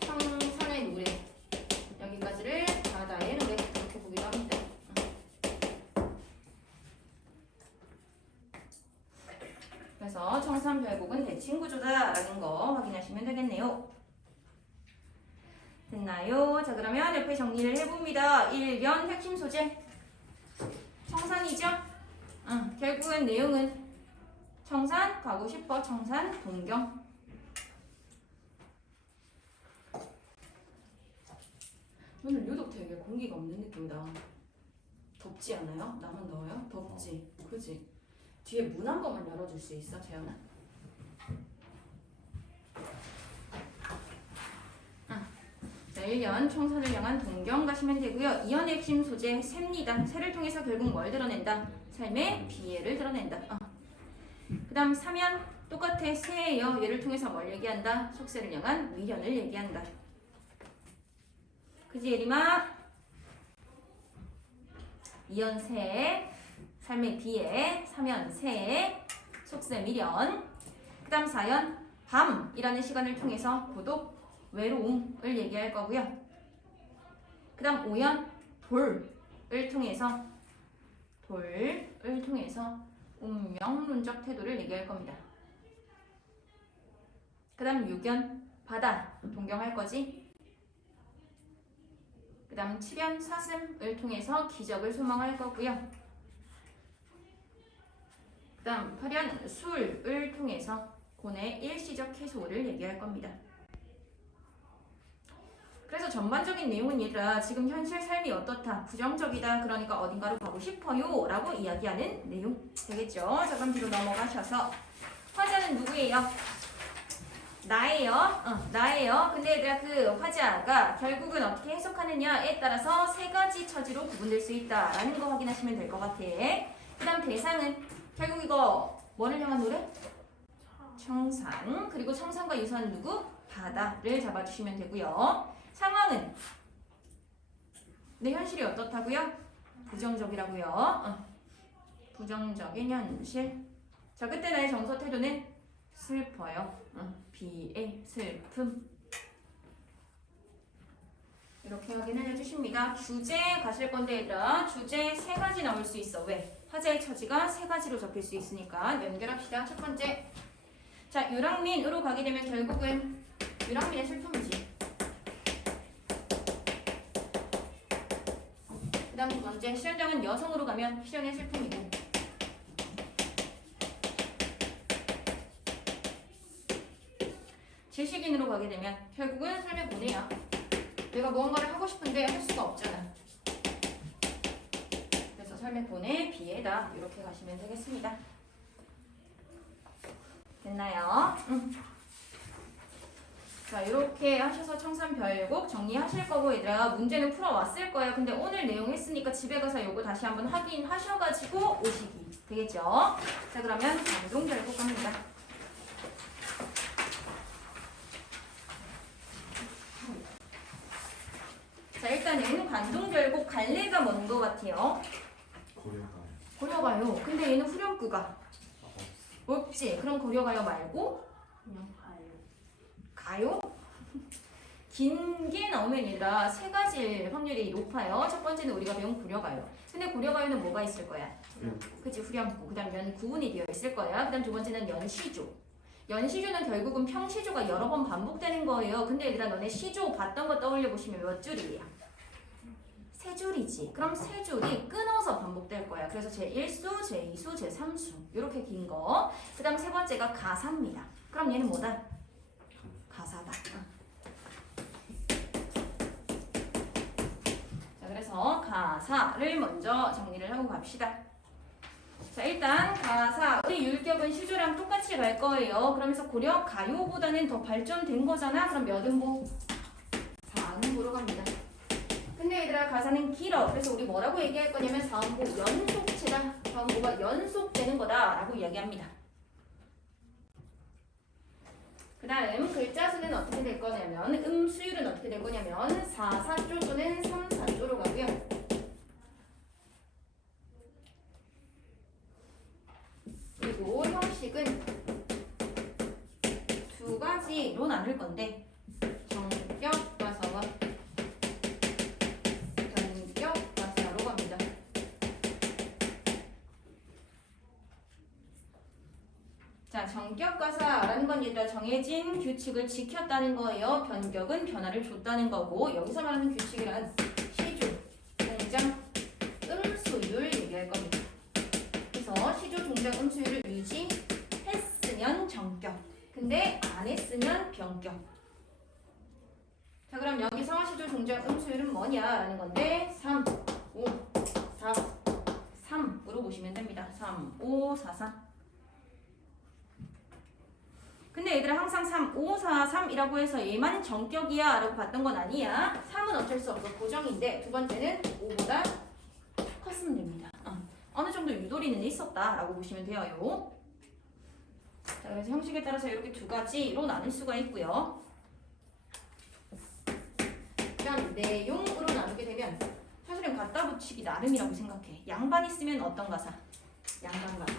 청산의 노래 여기까지를 바다의 노래 이렇게 보기도 합니다. 그래서 청산별곡은 대칭구조다라는 거 확인하시면 되겠네요. 됐나요? 자, 그러면 옆에 정리를 해봅니다. 1연 핵심 소재 청산이죠? 결국은 내용은 청산 가고 싶어. 청산 동경. 오늘 유독 되게 공기가 없는 느낌이다. 덥지 않아요? 나만 더워요? 덥지? 그지? 뒤에 문 한 번만 열어줄 수 있어, 재현아? 자, 1년 청산을 향한 동경 가시면 되고요. 2연의 핵심 소재 새입니다. 새를 통해서 결국 뭘 드러낸다? 삶의 비애를 드러낸다. 그 다음 3연 똑같아. 새예요. 얘를 통해서 뭘 얘기한다? 속세를 향한 미련을 얘기한다. 그지 예림아? 2연 새, 삶의 비애, 3연 새, 속세 미련. 그 다음 4연 밤이라는 시간을 통해서 고독, 외로움을 얘기할 거고요. 그 다음 5연 돌을 통해서 운명론적 태도를 얘기할 겁니다. 그 다음 6연 바다 동경할 거지. 그 다음 7연 사슴을 통해서 기적을 소망할 거고요. 그 다음 8연 술을 통해서 고뇌 일시적 해소를 얘기할 겁니다. 그래서 전반적인 내용은 얘들아 지금 현실 삶이 어떻다? 부정적이다. 그러니까 어딘가로 가고 싶어요 라고 이야기하는 내용 되겠죠? 자 그럼 뒤로 넘어가셔서 화자는 누구예요? 나예요. 나예요. 근데 얘들아 그 화자가 결국은 어떻게 해석하느냐에 따라서 세 가지 처지로 구분될 수 있다라는 거 확인하시면 될 것 같아. 그 다음 대상은 결국 이거 뭐를 향한 노래? 청산. 그리고 청산과 유사한 누구? 바다를 잡아주시면 되고요. 상황은 내 현실이 어떻다고요? 부정적이라고요. 부정적인 현실. 자 그때 나의 정서 태도는 슬퍼요. 비애, 슬픔. 이렇게 확인을 해주십니다. 주제 가실 건데 얘들아 주제 세 가지 나올 수 있어. 왜? 화자의 처지가 세 가지로 접힐 수 있으니까 연결합시다. 첫 번째. 자 유랑민으로 가게 되면 결국은 유랑민의 슬픔이지. 그 다음 두 번째. 실현장은 여성으로 가면 실현의 슬픔이고. 지식인으로 가게 되면 결국은 삶의 고뇌야. 내가 무언가를 하고 싶은데 할 수가 없잖아. 그래서 삶의 고뇌, 비애다. 이렇게 가시면 되겠습니다. 됐나요? 자 이렇게 하셔서 청산별곡 정리하실 거고 얘들아 문제는 풀어왔을 거예요. 근데 오늘 내용 했으니까 집에 가서 요거 다시 한번 확인하셔가지고 오시기 되겠죠? 자 그러면 관동별곡 갑니다. 자 일단은 관동별곡 갈래가 뭔 거 같아요? 고려가요. 근데 얘는 후렴구가 없지. 그럼 고려가요 말고 그냥 가요. 가요? 긴 게 나오면 얘들아 세 가지일 확률이 높아요. 첫 번째는 우리가 배운 고려가요. 근데 고려가요는 뭐가 있을 거야? 그치 후렴구. 그 다음 연구운이 되어 있을 거야. 그 다음 두 번째는 연시조. 연시조는 결국은 평시조가 여러 번 반복되는 거예요. 근데 얘들아 너네 시조 봤던 거 떠올려 보시면 몇 줄이야? 세 줄이지. 그럼 세 줄이 끊어서 반복될 거야. 그래서 제1수, 제2수, 제3수 이렇게 긴 거. 그 다음 세 번째가 가사입니다. 그럼 얘는 뭐다? 가사다. 자 그래서 가사를 먼저 정리를 하고 갑시다. 자 일단 가사 우리 율격은 시조랑 똑같이 갈 거예요. 그러면서 고려 가요보다는 더 발전된 거잖아. 그럼 몇 음보? 4음보로 갑니다. 근데 얘들아 가사는 길어. 그래서 우리 뭐라고 얘기할 거냐면 4음보 연속체다. 4음보가 연속되는 거다라고 이야기합니다. 그 다음 글자 수는 어떻게 될 거냐면 음수율은 어떻게 될 거냐면 4, 4조 또는 3, 4조로 가고요. 그리고 형식은 두 가지로 나눌 건데 정격 가사와 변격 가사로 갑니다. 자, 정격 가사라는 건 얘들아 정해진 규칙을 지켰다는 거예요. 변격은 변화를 줬다는 거고 여기서 말하는 규칙이란 시조, 동장, 음수율 얘기할 겁니다. 그래서 시조, 동장, 음수율을 유지해 근데 안 했으면 병격. 자, 그럼 여기서 시조 종작 음수율은 뭐냐라는 건데 3, 5, 4, 3으로 보시면 됩니다. 3, 5, 4, 3. 근데 얘들아 항상 3, 5, 4, 3이라고 해서 얘만 정격이야 라고 봤던 건 아니야. 3은 어쩔 수 없어. 고정인데 두 번째는 5보다 컸으면 됩니다. 어느 정도 유도리는 있었다 라고 보시면 돼요. 자, 그래서 형식에 따라서 이렇게 두 가지로 나눌 수가 있고요. 그다음 내용으로 나누게 되면 사실은 갖다 붙이기 나름이라고 생각해. 양반 있으면 어떤 가사? 양반 가사.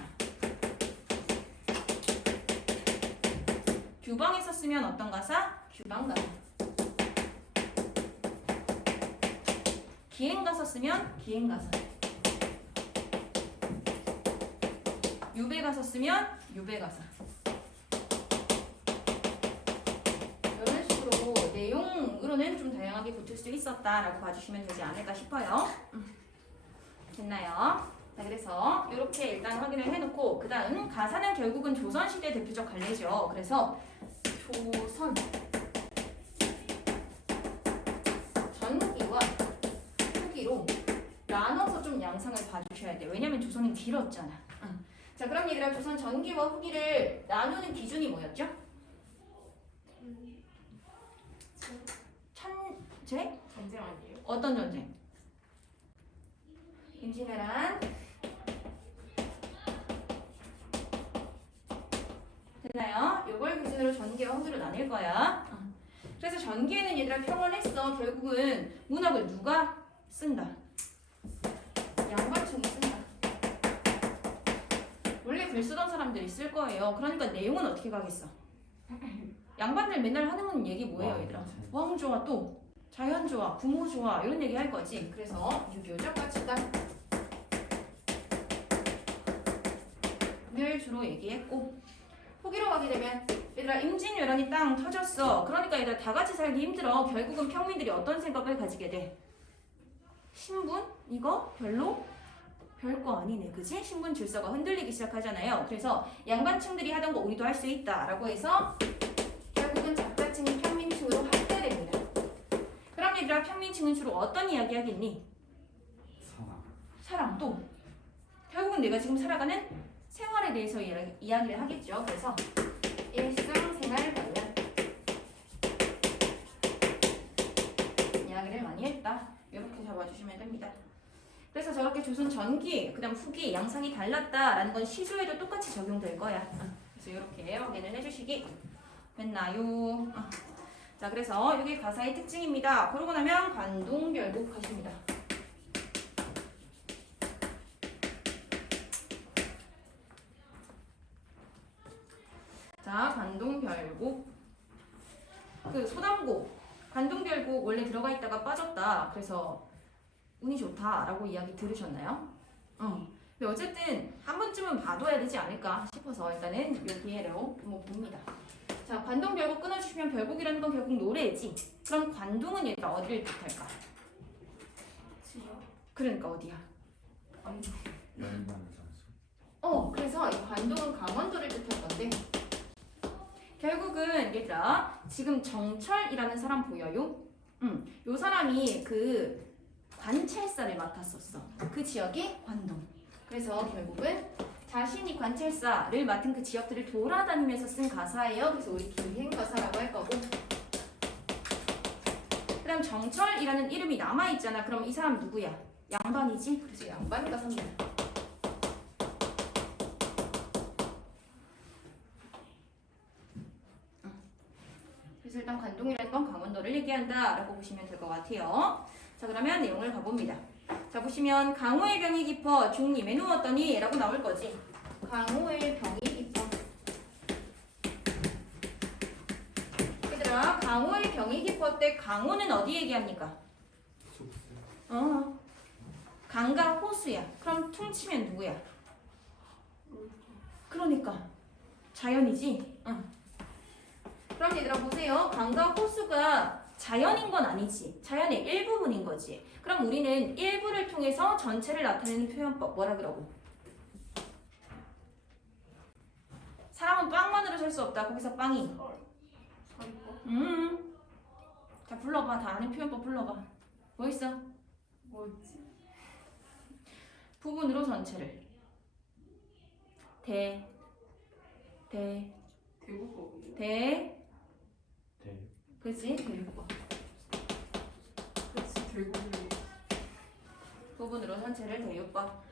규방에 썼으면 어떤 가사? 규방 가사. 기행가 썼으면 기행 가사. 유배가 썼으면 유배 가사. 이런 식으로 내용으로는 좀 다양하게 붙을 수 있었다라고 봐주시면 되지 않을까 싶어요. 됐나요? 자, 그래서 이렇게 일단 확인을 해놓고 그 다음 가사는 결국은 조선시대 대표적 갈래죠. 그래서 조선 전기와 후기로 나눠서 좀 양상을 봐주셔야 돼요. 왜냐면 조선은 길었잖아. 자, 그럼 얘들아 조선 전기와 후기를 나누는 기준이 뭐였죠? 천재? 전쟁 아니에요? 어떤 전쟁? 임진왜란. 됐나요? 요걸 기준으로 전기와 후기로 나뉠 거야. 그래서 전기에는 얘들아 평온했어. 결국은 문학을 누가 쓴다? 양반층이 쓴다. 원래 글 쓰던 사람들이 쓸 거예요. 그러니까 내용은 어떻게 가겠어? 양반들 맨날 하는 얘기 뭐예요, 얘들아? 왕조와 또 자연조화, 부모조화 이런 얘기 할 거지. 그래서 유교적 가치관을 주로 얘기했고, 후기로 가게 되면 얘들아 임진왜란이 땅 터졌어. 그러니까 얘들아 다 같이 살기 힘들어. 결국은 평민들이 어떤 생각을 가지게 돼? 신분? 이거 별거 아니네, 그지? 신분 질서가 흔들리기 시작하잖아요. 그래서 양반층들이 하던 거 우리도 할 수 있다라고 해서 결국은 작가층이 평민층으로 확대됩니다. 그럼 얘들아 평민층은 주로 어떤 이야기 하겠니? 사랑. 또 결국은 내가 지금 살아가는 생활에 대해서 이야기를 하겠죠. 그래서 일상생활 관련 이야기를 많이 했다. 이렇게 잡아주시면 됩니다. 그래서 저렇게 조선 전기, 그 다음 후기 양상이 달랐다라는 건 시조에도 똑같이 적용될 거야. 그래서 이렇게 확인을 해주시기 됐나요? 자, 그래서 이게 가사의 특징입니다. 그러고 나면 관동결국 하십니다. 자, 관동결국. 그 소담고, 관동결국 원래 들어가 있다가 빠졌다. 그래서 운이 좋다라고 이야기 들으셨나요? 근데 어쨌든 한 번쯤은 봐둬야 되지 않을까 싶어서 일단은 요 기회로 한번 봅니다. 자, 관동 결국 끊어주시면 별곡이라는 건 결국 노래지. 그럼 관동은 얘가 어디를 뜻할까? 지역? 그러니까 어디야? 관동. 열반의 장소. 그래서 이 관동은 강원도를 뜻할 건데 결국은 얘들아 지금 정철이라는 사람 보여요? 요 사람이 그 관찰사를 맡았었어. 그 지역이 관동. 그래서 결국은 자신이 관찰사를 맡은 그 지역들을 돌아다니면서 쓴 가사예요. 그래서 우리 기행가사라고 할 거고. 그 다음 정철이라는 이름이 남아있잖아. 그럼 이 사람 누구야? 양반이지? 그래서 양반 가사입니다. 그래서 일단 관동이라는 건 강원도를 얘기한다라고 보시면 될 것 같아요. 자, 그러면 내용을 가봅니다. 자, 보시면 강호의 병이 깊어 중림에 누웠더니 라고 나올 거지. 강호의 병이 깊어. 얘들아, 강호의 병이 깊었대. 강호는 어디 얘기합니까? 강과 호수야. 그럼 퉁치면 누구야? 그러니까 자연이지. 그럼 얘들아 보세요. 강과 호수가 자연인 건 아니지. 자연의 일부분인 거지. 그럼 우리는 일부를 통해서 전체를 나타내는 표현법 뭐라 그러고? 사람은 빵만으로 셀 수 없다. 거기서 빵이. 설거? 자 불러봐. 다 아는 표현법 불러봐. 뭐 있어? 뭐였지? 부분으로 전체를. 대구법이요? 대 그치? 대륙법. 그렇지 대구법이. 부분으로 전체를 대륙법.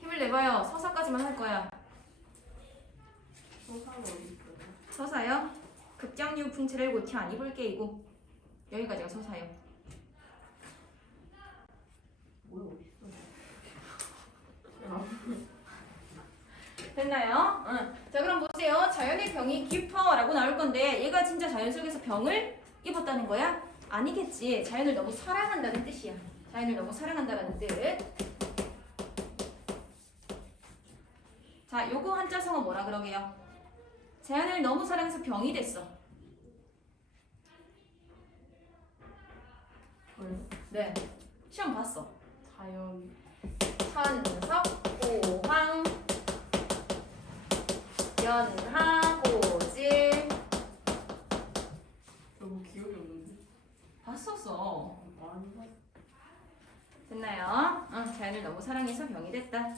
힘을 내봐요. 서사까지만 할 거야. 소사는 어디 있어요? 서사요? 극장류 풍치를 고치 안 입을 게이고 여기까지가 서사요. 뭐야 어디 있어? 됐나요? 응. 자 그럼 보세요. 자연의 병이 깊어라고 나올 건데 얘가 진짜 자연 속에서 병을 입었다는 거야? 아니겠지. 자연을 너무 사랑한다는 뜻이야. 자연을 너무 사랑한다는 뜻. 자 요거 한자성어 뭐라 그러게요? 자연을 너무 사랑해서 병이 됐어. 저요? 네. 시험 봤어. 자연. 천석, 고황, 연하, 고질. 너무 기억이 없는데. 봤었어. 많이 봤. 됐나요? 자연을 너무 사랑해서 병이 됐다.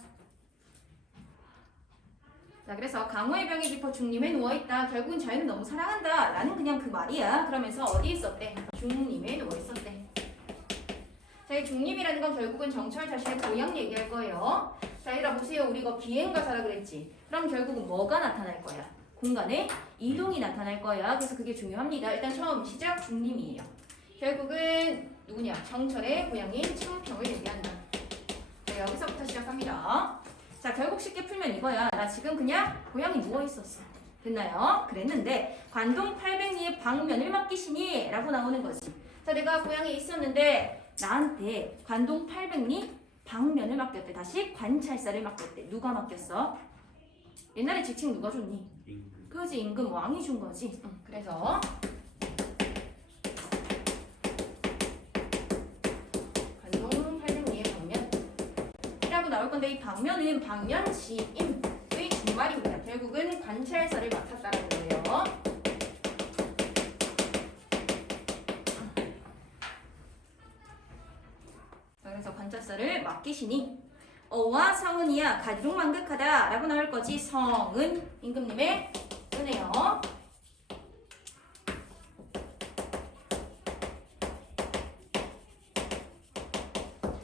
자, 그래서 강호의 병이 깊어 중림에 누워있다. 결국은 자연을 너무 사랑한다. 라는 그냥 그 말이야. 그러면서 어디 있었대? 중림에 누워있었대. 자, 이 중림이라는 건 결국은 정철 자신의 고향 얘기할 거예요. 자, 얘들아 보세요. 우리 이거 비행가사라 그랬지. 그럼 결국은 뭐가 나타날 거야? 공간의 이동이 나타날 거야. 그래서 그게 중요합니다. 일단 처음 시작 중림이에요. 결국은 누구냐? 정철의 고향인 청평을 얘기한다. 자, 여기서부터 시작합니다. 자, 결국 쉽게 풀면 이거야. 나 지금 그냥 고향에 누워있었어. 됐나요? 그랬는데 관동 800리의 방면을 맡기시니? 라고 나오는 거지. 자, 내가 고향에 있었는데 나한테 관동 800리 방면을 맡겼대. 다시 관찰사를 맡겼대. 누가 맡겼어? 옛날에 직책 누가 줬니? 임금 그지, 임금 왕이 준 거지. 그래서 관동 800리의 방면 이라고 나올 건데 이 방면은 방면시임의 준말입니다. 결국은 관찰사를 맡았다는 거예요. 자, 그래서 관찰사를 맡기시니 어와 성은이야 가디룩 만극하다 라고 나올 거지. 성은 임금님의 은혜요.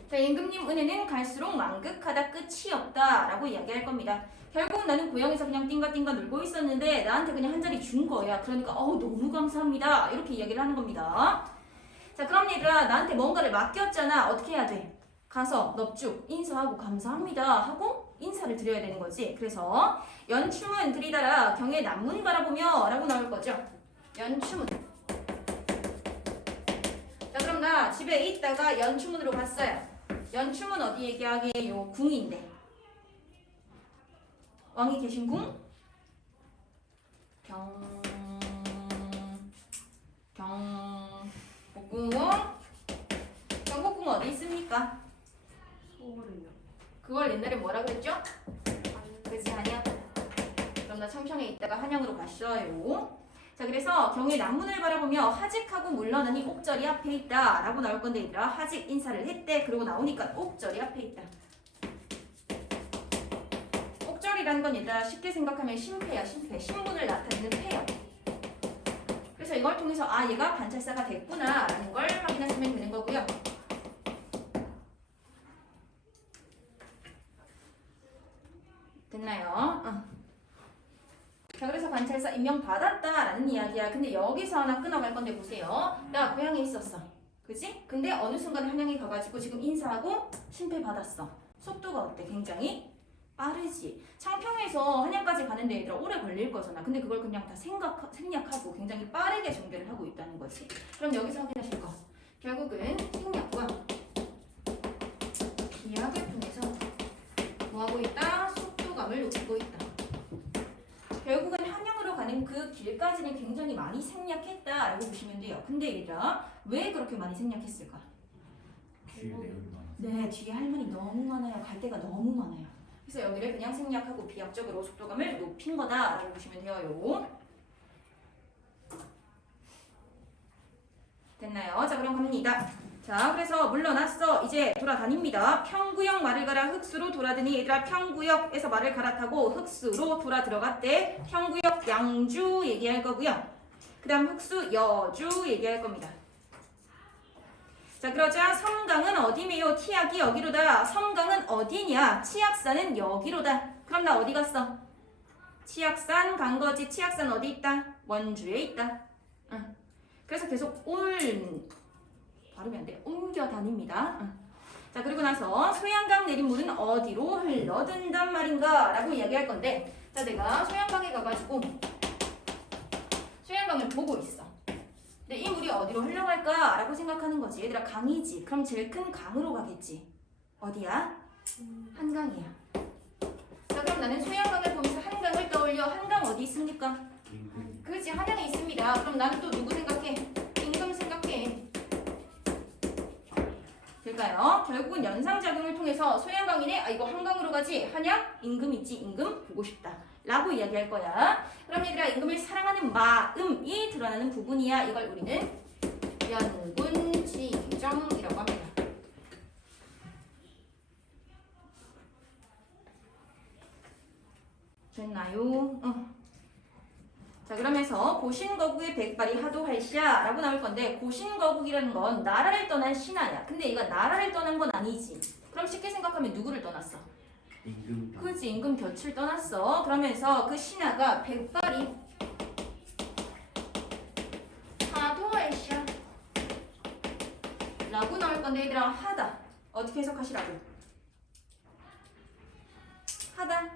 자, 임금님 은혜는 갈수록 만극하다 끝이 없다 라고 이야기할 겁니다. 결국은 나는 고향에서 그냥 띵가띵가 놀고 있었는데 나한테 그냥 한 자리 준 거야. 그러니까 너무 감사합니다 이렇게 이야기를 하는 겁니다. 자, 그럼 얘들아 나한테 뭔가를 맡겼잖아. 어떻게 해야 돼? 가서 넙죽 인사하고 감사합니다 하고 인사를 드려야 되는 거지. 그래서 연춤은 들이다라 경의 남문 바라보며 라고 나올 거죠. 연춤은. 자, 그럼 나 집에 있다가 연춤문으로 갔어요. 연춤은 어디 얘기하게요? 궁인데 왕이 계신 궁? 경복궁. 경복궁 어디 있습니까? 서울이요. 그걸 옛날에 뭐라 그랬죠? 그치, 한양. 그럼 나 청평에 있다가 한양으로 갔어요. 자, 그래서 경의 남문을 바라보며 하직하고 물러나니 옥절이 앞에 있다 라고 나올 건데 얘들아 하직 인사를 했대. 그리고 나오니까 옥절이 앞에 있다. 옥절이라는 건 얘들아 쉽게 생각하면 신패야. 신패. 신분을 나타내는 패야. 그래서 이걸 통해서 얘가 관찰사가 됐구나 라는 걸 확인하시면 되는 거고요. 됐나요? 자, 그래서 관찰사 임명 받았다라는 이야기야. 근데 여기서 하나 끊어갈 건데 보세요. 나 고향에 있었어. 그지? 근데 어느 순간 한양에 가가지고 지금 인사하고 심패 받았어. 속도가 어때? 굉장히 빠르지. 창평에서 한양까지 가는데 얘들아 오래 걸릴 거잖아. 근데 그걸 그냥 다 생략하고 굉장히 빠르게 전개를 하고 있다는 거지. 그럼 여기서 확인하실 거. 결국은 생략과 비약을 통해서 뭐하고 있다? 속도감을 높이고 있다. 결국은 한양으로 가는 그 길까지는 굉장히 많이 생략했다라고 보시면 돼요. 근데 얘들아 왜 그렇게 많이 생략했을까? 뒤에 내용이 많아서 네, 뒤에 할 말이 너무 많아요. 갈 데가 너무 많아요. 그래서 여기를 그냥 생략하고 비약적으로 속도감을 높인 거다라고 보시면 돼요. 됐나요? 자, 그럼 갑니다. 자, 그래서 물러났어. 이제 돌아다닙니다. 평구역 말을 갈아 흑수로 돌아드니 얘들아 평구역에서 말을 갈아타고 흑수로 돌아 들어갔대. 평구역 양주 얘기할 거고요. 그 다음 흑수 여주 얘기할 겁니다. 자, 그러자 섬강은 어디매요? 티약이 여기로다. 섬강은 어디냐? 치악산은 여기로다. 그럼 나 어디 갔어? 치악산 간 거지. 치악산 어디 있다? 원주에 있다. 응. 그래서 계속 발음이 안 돼. 옮겨 다닙니다. 응. 자, 그리고 나서 소양강 내린 물은 어디로 흘러든단 말인가? 라고 이야기할 건데, 자, 내가 소양강에 가가지고 소양강을 보고 있어. 근데 이 물이 어디로 흘러갈까? 라고 생각하는 거지. 얘들아, 강이지. 그럼 제일 큰 강으로 가겠지. 어디야? 한강이야. 자, 그럼 나는 소양강을 보면서 한강을 떠올려. 한강 어디 있습니까? 임금. 그렇지, 한양에 있습니다. 그럼 나는 또 누구 생각해? 임금 생각해. 될까요? 결국은 연상작용을 통해서 소양강이네. 아, 이거 한강으로 가지. 한양? 임금 있지. 임금 보고 싶다. 라고 이야기할 거야. 그럼 얘들아, 임금을 사랑하는 마음이 드러나는 부분이야. 이걸 우리는 연군지정이라고 합니다. 됐나요? 자, 그러면서 고신거국의 백발이 하도할시야 라고 나올 건데, 고신거국이라는 건 나라를 떠난 신하야. 근데 얘가 나라를 떠난 건 아니지. 그럼 쉽게 생각하면 누구를 떠났어? 임금. 그지, 임금 곁을 떠났어. 그러면서 그 신하가 백발이 하도할시야 라고 나올 건데, 얘들아, 하다 어떻게 해석하시라고? 하다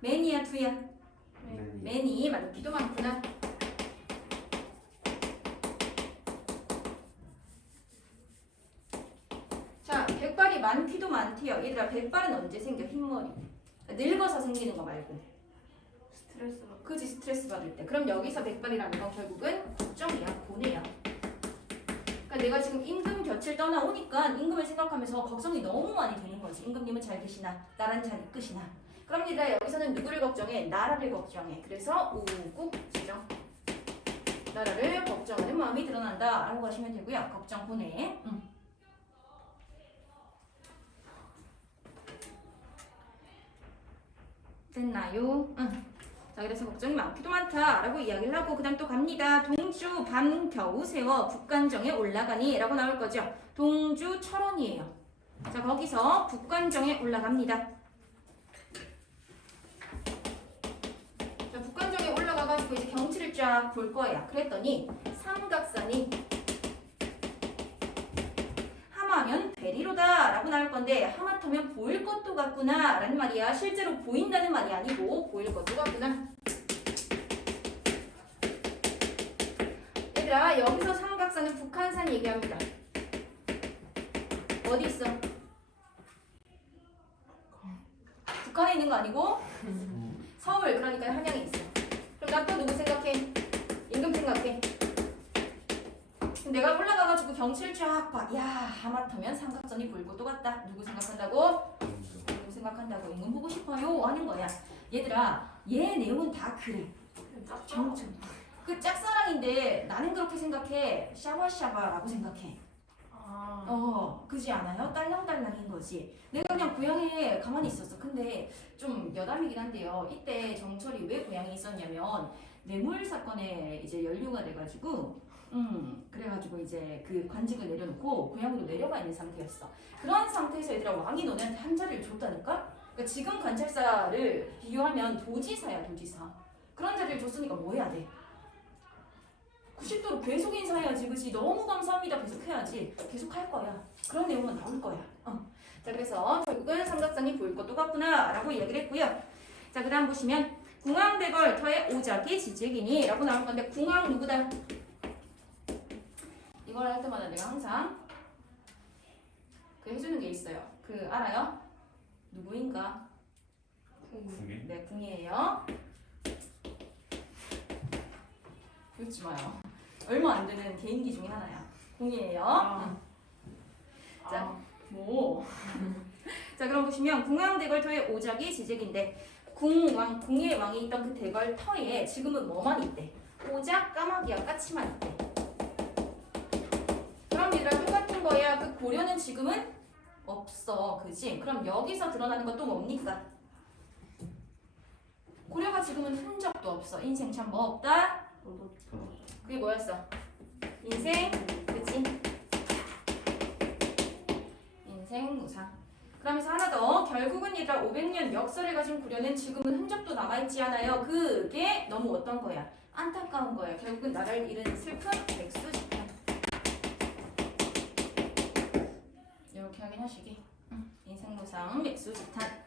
맨이야 두야? 맨이 많기도 많구나. 자, 백발이 많기도 많대요. 얘들아, 백발은 언제 생겨? 흰머리. 늙어서 생기는 거 말고. 스트레스 받고. 그지, 스트레스 받을 때. 그럼 여기서 백발이라는 건 결국은 걱정이야, 고뇌야. 그러니까 내가 지금 임금 곁을 떠나오니까 임금을 생각하면서 걱정이 너무 많이 되는 거지. 임금님은 잘 계시나? 나란 잘 이끄시나? 그럼 얘들아, 여기서는 누구를 걱정해? 나라를 걱정해. 그래서 우국지정. 나라를 걱정하는 마음이 드러난다 라고 하시면 되고요. 걱정, 고뇌. 됐나요? 자, 그래서 걱정이 많기도 많다라고 이야기를 하고, 그 다음 또 갑니다. 동주 밤 겨우 세워 북간정에 올라가니 라고 나올 거죠. 동주 철원이에요. 자, 거기서 북간정에 올라갑니다. 자, 북간정에 올라가가지고 이제 경치를 쫙 볼 거야. 그랬더니 삼각산이 하마면 되리로다 라고 나올 건데, 하마터면 보일 것도 같구나 라는 말이야. 실제로 보인다는 말이 아니고 보일 것도 같구나. 얘들아, 여기서 삼각산은 북한산 얘기합니다. 어디 있어? 북한에 있는 거 아니고 서울, 그러니까 한양에 있어. 그럼 나 또 누구 생각해? 임금 생각해. 그럼 내가 올라가가지고 경치를 쫙 봐. 야, 하마터면 삼각선이 보일 것도 같다. 누구 생각한다고? 임금 생각한다고. 임금 보고 싶어요 하는 거야. 얘들아, 얘 내용은 다 그래. 정점. 그 짝사랑인데 나는 그렇게 생각해. 샤바샤바라고 생각해. 그지 않아요? 딸랑딸랑인 거지. 내가 그냥 고향에 가만히 있었어. 근데 좀 여담이긴 한데요. 이때 정철이 왜 고향에 있었냐면 뇌물 사건에 이제 연루가 돼가지고, 그래가지고 이제 그 관직을 내려놓고 고향으로 내려가 있는 상태였어. 그런 상태에서 얘들아, 왕이 너네한테 한 자리를 줬다니까? 그러니까 지금 관찰사를 비교하면 도지사야, 도지사. 그런 자리를 줬으니까 뭐 해야 돼? 90도로 계속 인사해야지, 그치? 너무 감사합니다 계속 해야지. 계속 할 거야. 그런 내용은 나올 거야. 자, 그래서 결국은 삼각산이 보일 것도 같구나 라고 이야기를 했고요. 자, 그 다음 보시면 궁왕대걸 터의 오작이 지직이니 라고 나올 건데, 궁왕 누구다? 이걸 할 때마다 내가 항상 그 해주는 게 있어요. 그 알아요? 누구인가? 궁에? 네, 궁이에요. 웃지 마요. 얼마 안 되는 개인기 중에 하나야. 궁이에요. 자, 뭐. 자, 그럼 보시면 궁왕대걸터의 오작이 지적인데 궁의 왕이 있던 그 대걸터에 지금은 뭐만 있대? 오작, 까마귀와 까치만 있대. 그럼 얘들아 똑같은 거야. 그 고려는 지금은 없어. 그지? 그럼 여기서 드러나는 것도 뭡니까? 고려가 지금은 흔적도 없어. 인생 참 뭐 없다? 그게 뭐였어? 인생, 그치? 인생 무상. 그러면서 하나 더. 결국은 얘들아 500년 역사를 가진 고려는 지금은 흔적도 남아있지 않아요. 그게 너무 어떤 거야? 안타까운 거야. 결국은 나라를 잃은 슬픈 백수지탄. 이렇게 확인하시기. 인생 무상, 백수지탄.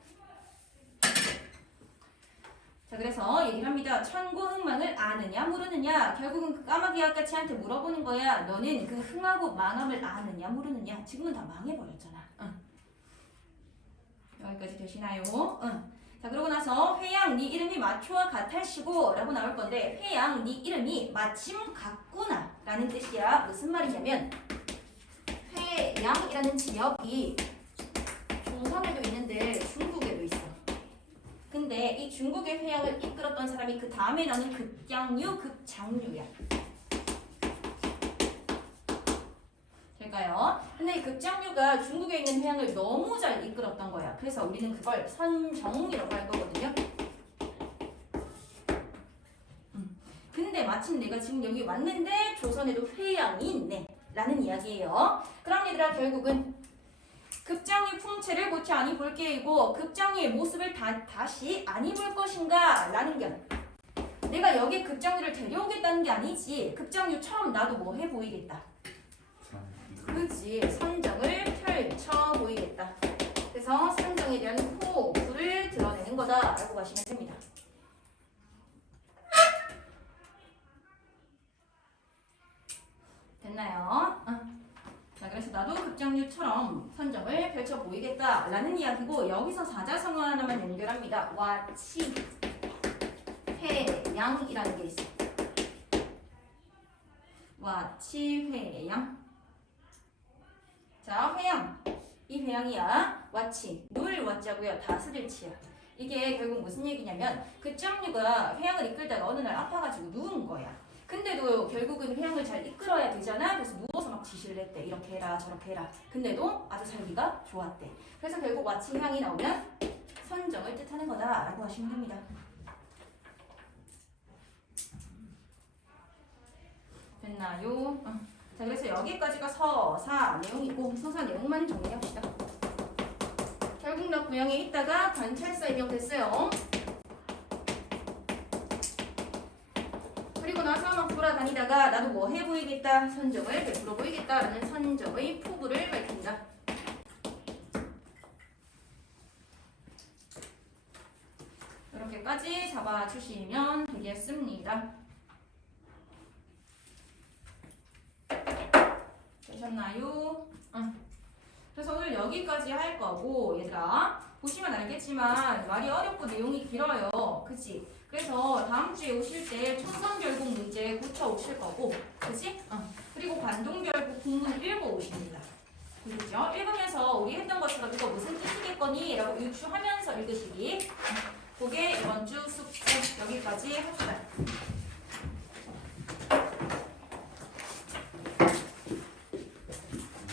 자, 그래서 얘기를 합니다. 천고흥망을 아느냐 모르느냐. 결국은 그 까마귀와 까치한테 물어보는 거야. 너는 그 흥하고 망함을 아느냐 모르느냐. 지금은 다 망해버렸잖아. 여기까지 되시나요? 자, 그러고 나서 회양 네 이름이 마초와 같을시고 라고 나올 건데, 회양 네 이름이 마침 같구나 라는 뜻이야. 무슨 말이냐면 회양이라는 지역이 조선에도 있는데 중국에도 있어. 근데 이 중국의 회양을 이끌었던 사람이 그 다음에 나는 급장류, 급장류야. 될까요? 근데 이 급장류가 중국에 있는 회양을 너무 잘 이끌었던 거야. 그래서 우리는 그걸 선정이라고 할 거거든요. 근데 마침 내가 지금 여기 왔는데 조선에도 회양이 있네 라는 이야기예요. 그럼 얘들아 결국은 급장류 풍채를 고쳐 안 입을 게이고 급장류의 모습을 다시 안 입을 것인가 라는 견. 내가 여기 급장류를 데려오겠다는 게 아니지. 급장류처럼 나도 뭐 해 보이겠다. 그지. 선정을 펼쳐 보이겠다. 그래서 선정에 대한 호구를 드러내는 거다 라고 하시면 됩니다. 됐나요? 자, 그래서 나도 급장류처럼 선정을 펼쳐 보이겠다 라는 이야기고, 여기서 사자성어 하나만 연결합니다. 와치, 회양이라는 게 있어. 와치, 회양. 자, 회양. 이 회양이야. 와치. 누를 와자고요. 다스릴 치야. 이게 결국 무슨 얘기냐면 급장류가 회양을 이끌다가 어느 날 아파가지고 누운 거야. 근데도 결국은 회양을 잘 이끌어야 되잖아. 그래서 누워서 막 지시를 했대. 이렇게 해라 저렇게 해라. 근데도 아주 살기가 좋았대. 그래서 결국 와치 회양이 나오면 선정을 뜻하는 거다 라고 하시면 됩니다. 됐나요? 자, 그래서 여기까지가 서사 내용이고, 서사 내용만 정리합시다. 결국 나 고향에 있다가 관찰사 임명됐어요. 그리고 나서 막 돌아다니다가 나도 뭐 해 보이겠다, 선정을 베풀어 보이겠다라는 선정의 포부를 밝힌다. 이렇게까지 잡아주시면 되겠습니다. 되셨나요? 그래서 오늘 여기까지 할 거고, 얘들아 보시면 알겠지만 말이 어렵고 내용이 길어요. 그치? 그래서 다음 주에 오실 때 총선결국 문제 고쳐 오실 거고, 그치? 그리고 관동결국 국문 읽어 오십니다. 그렇죠? 읽으면서 우리 했던 것처럼 이거 무슨 뜻이겠거니? 라고 유추하면서 읽으시기. 그게 이번 주 숙제 여기까지 합시다.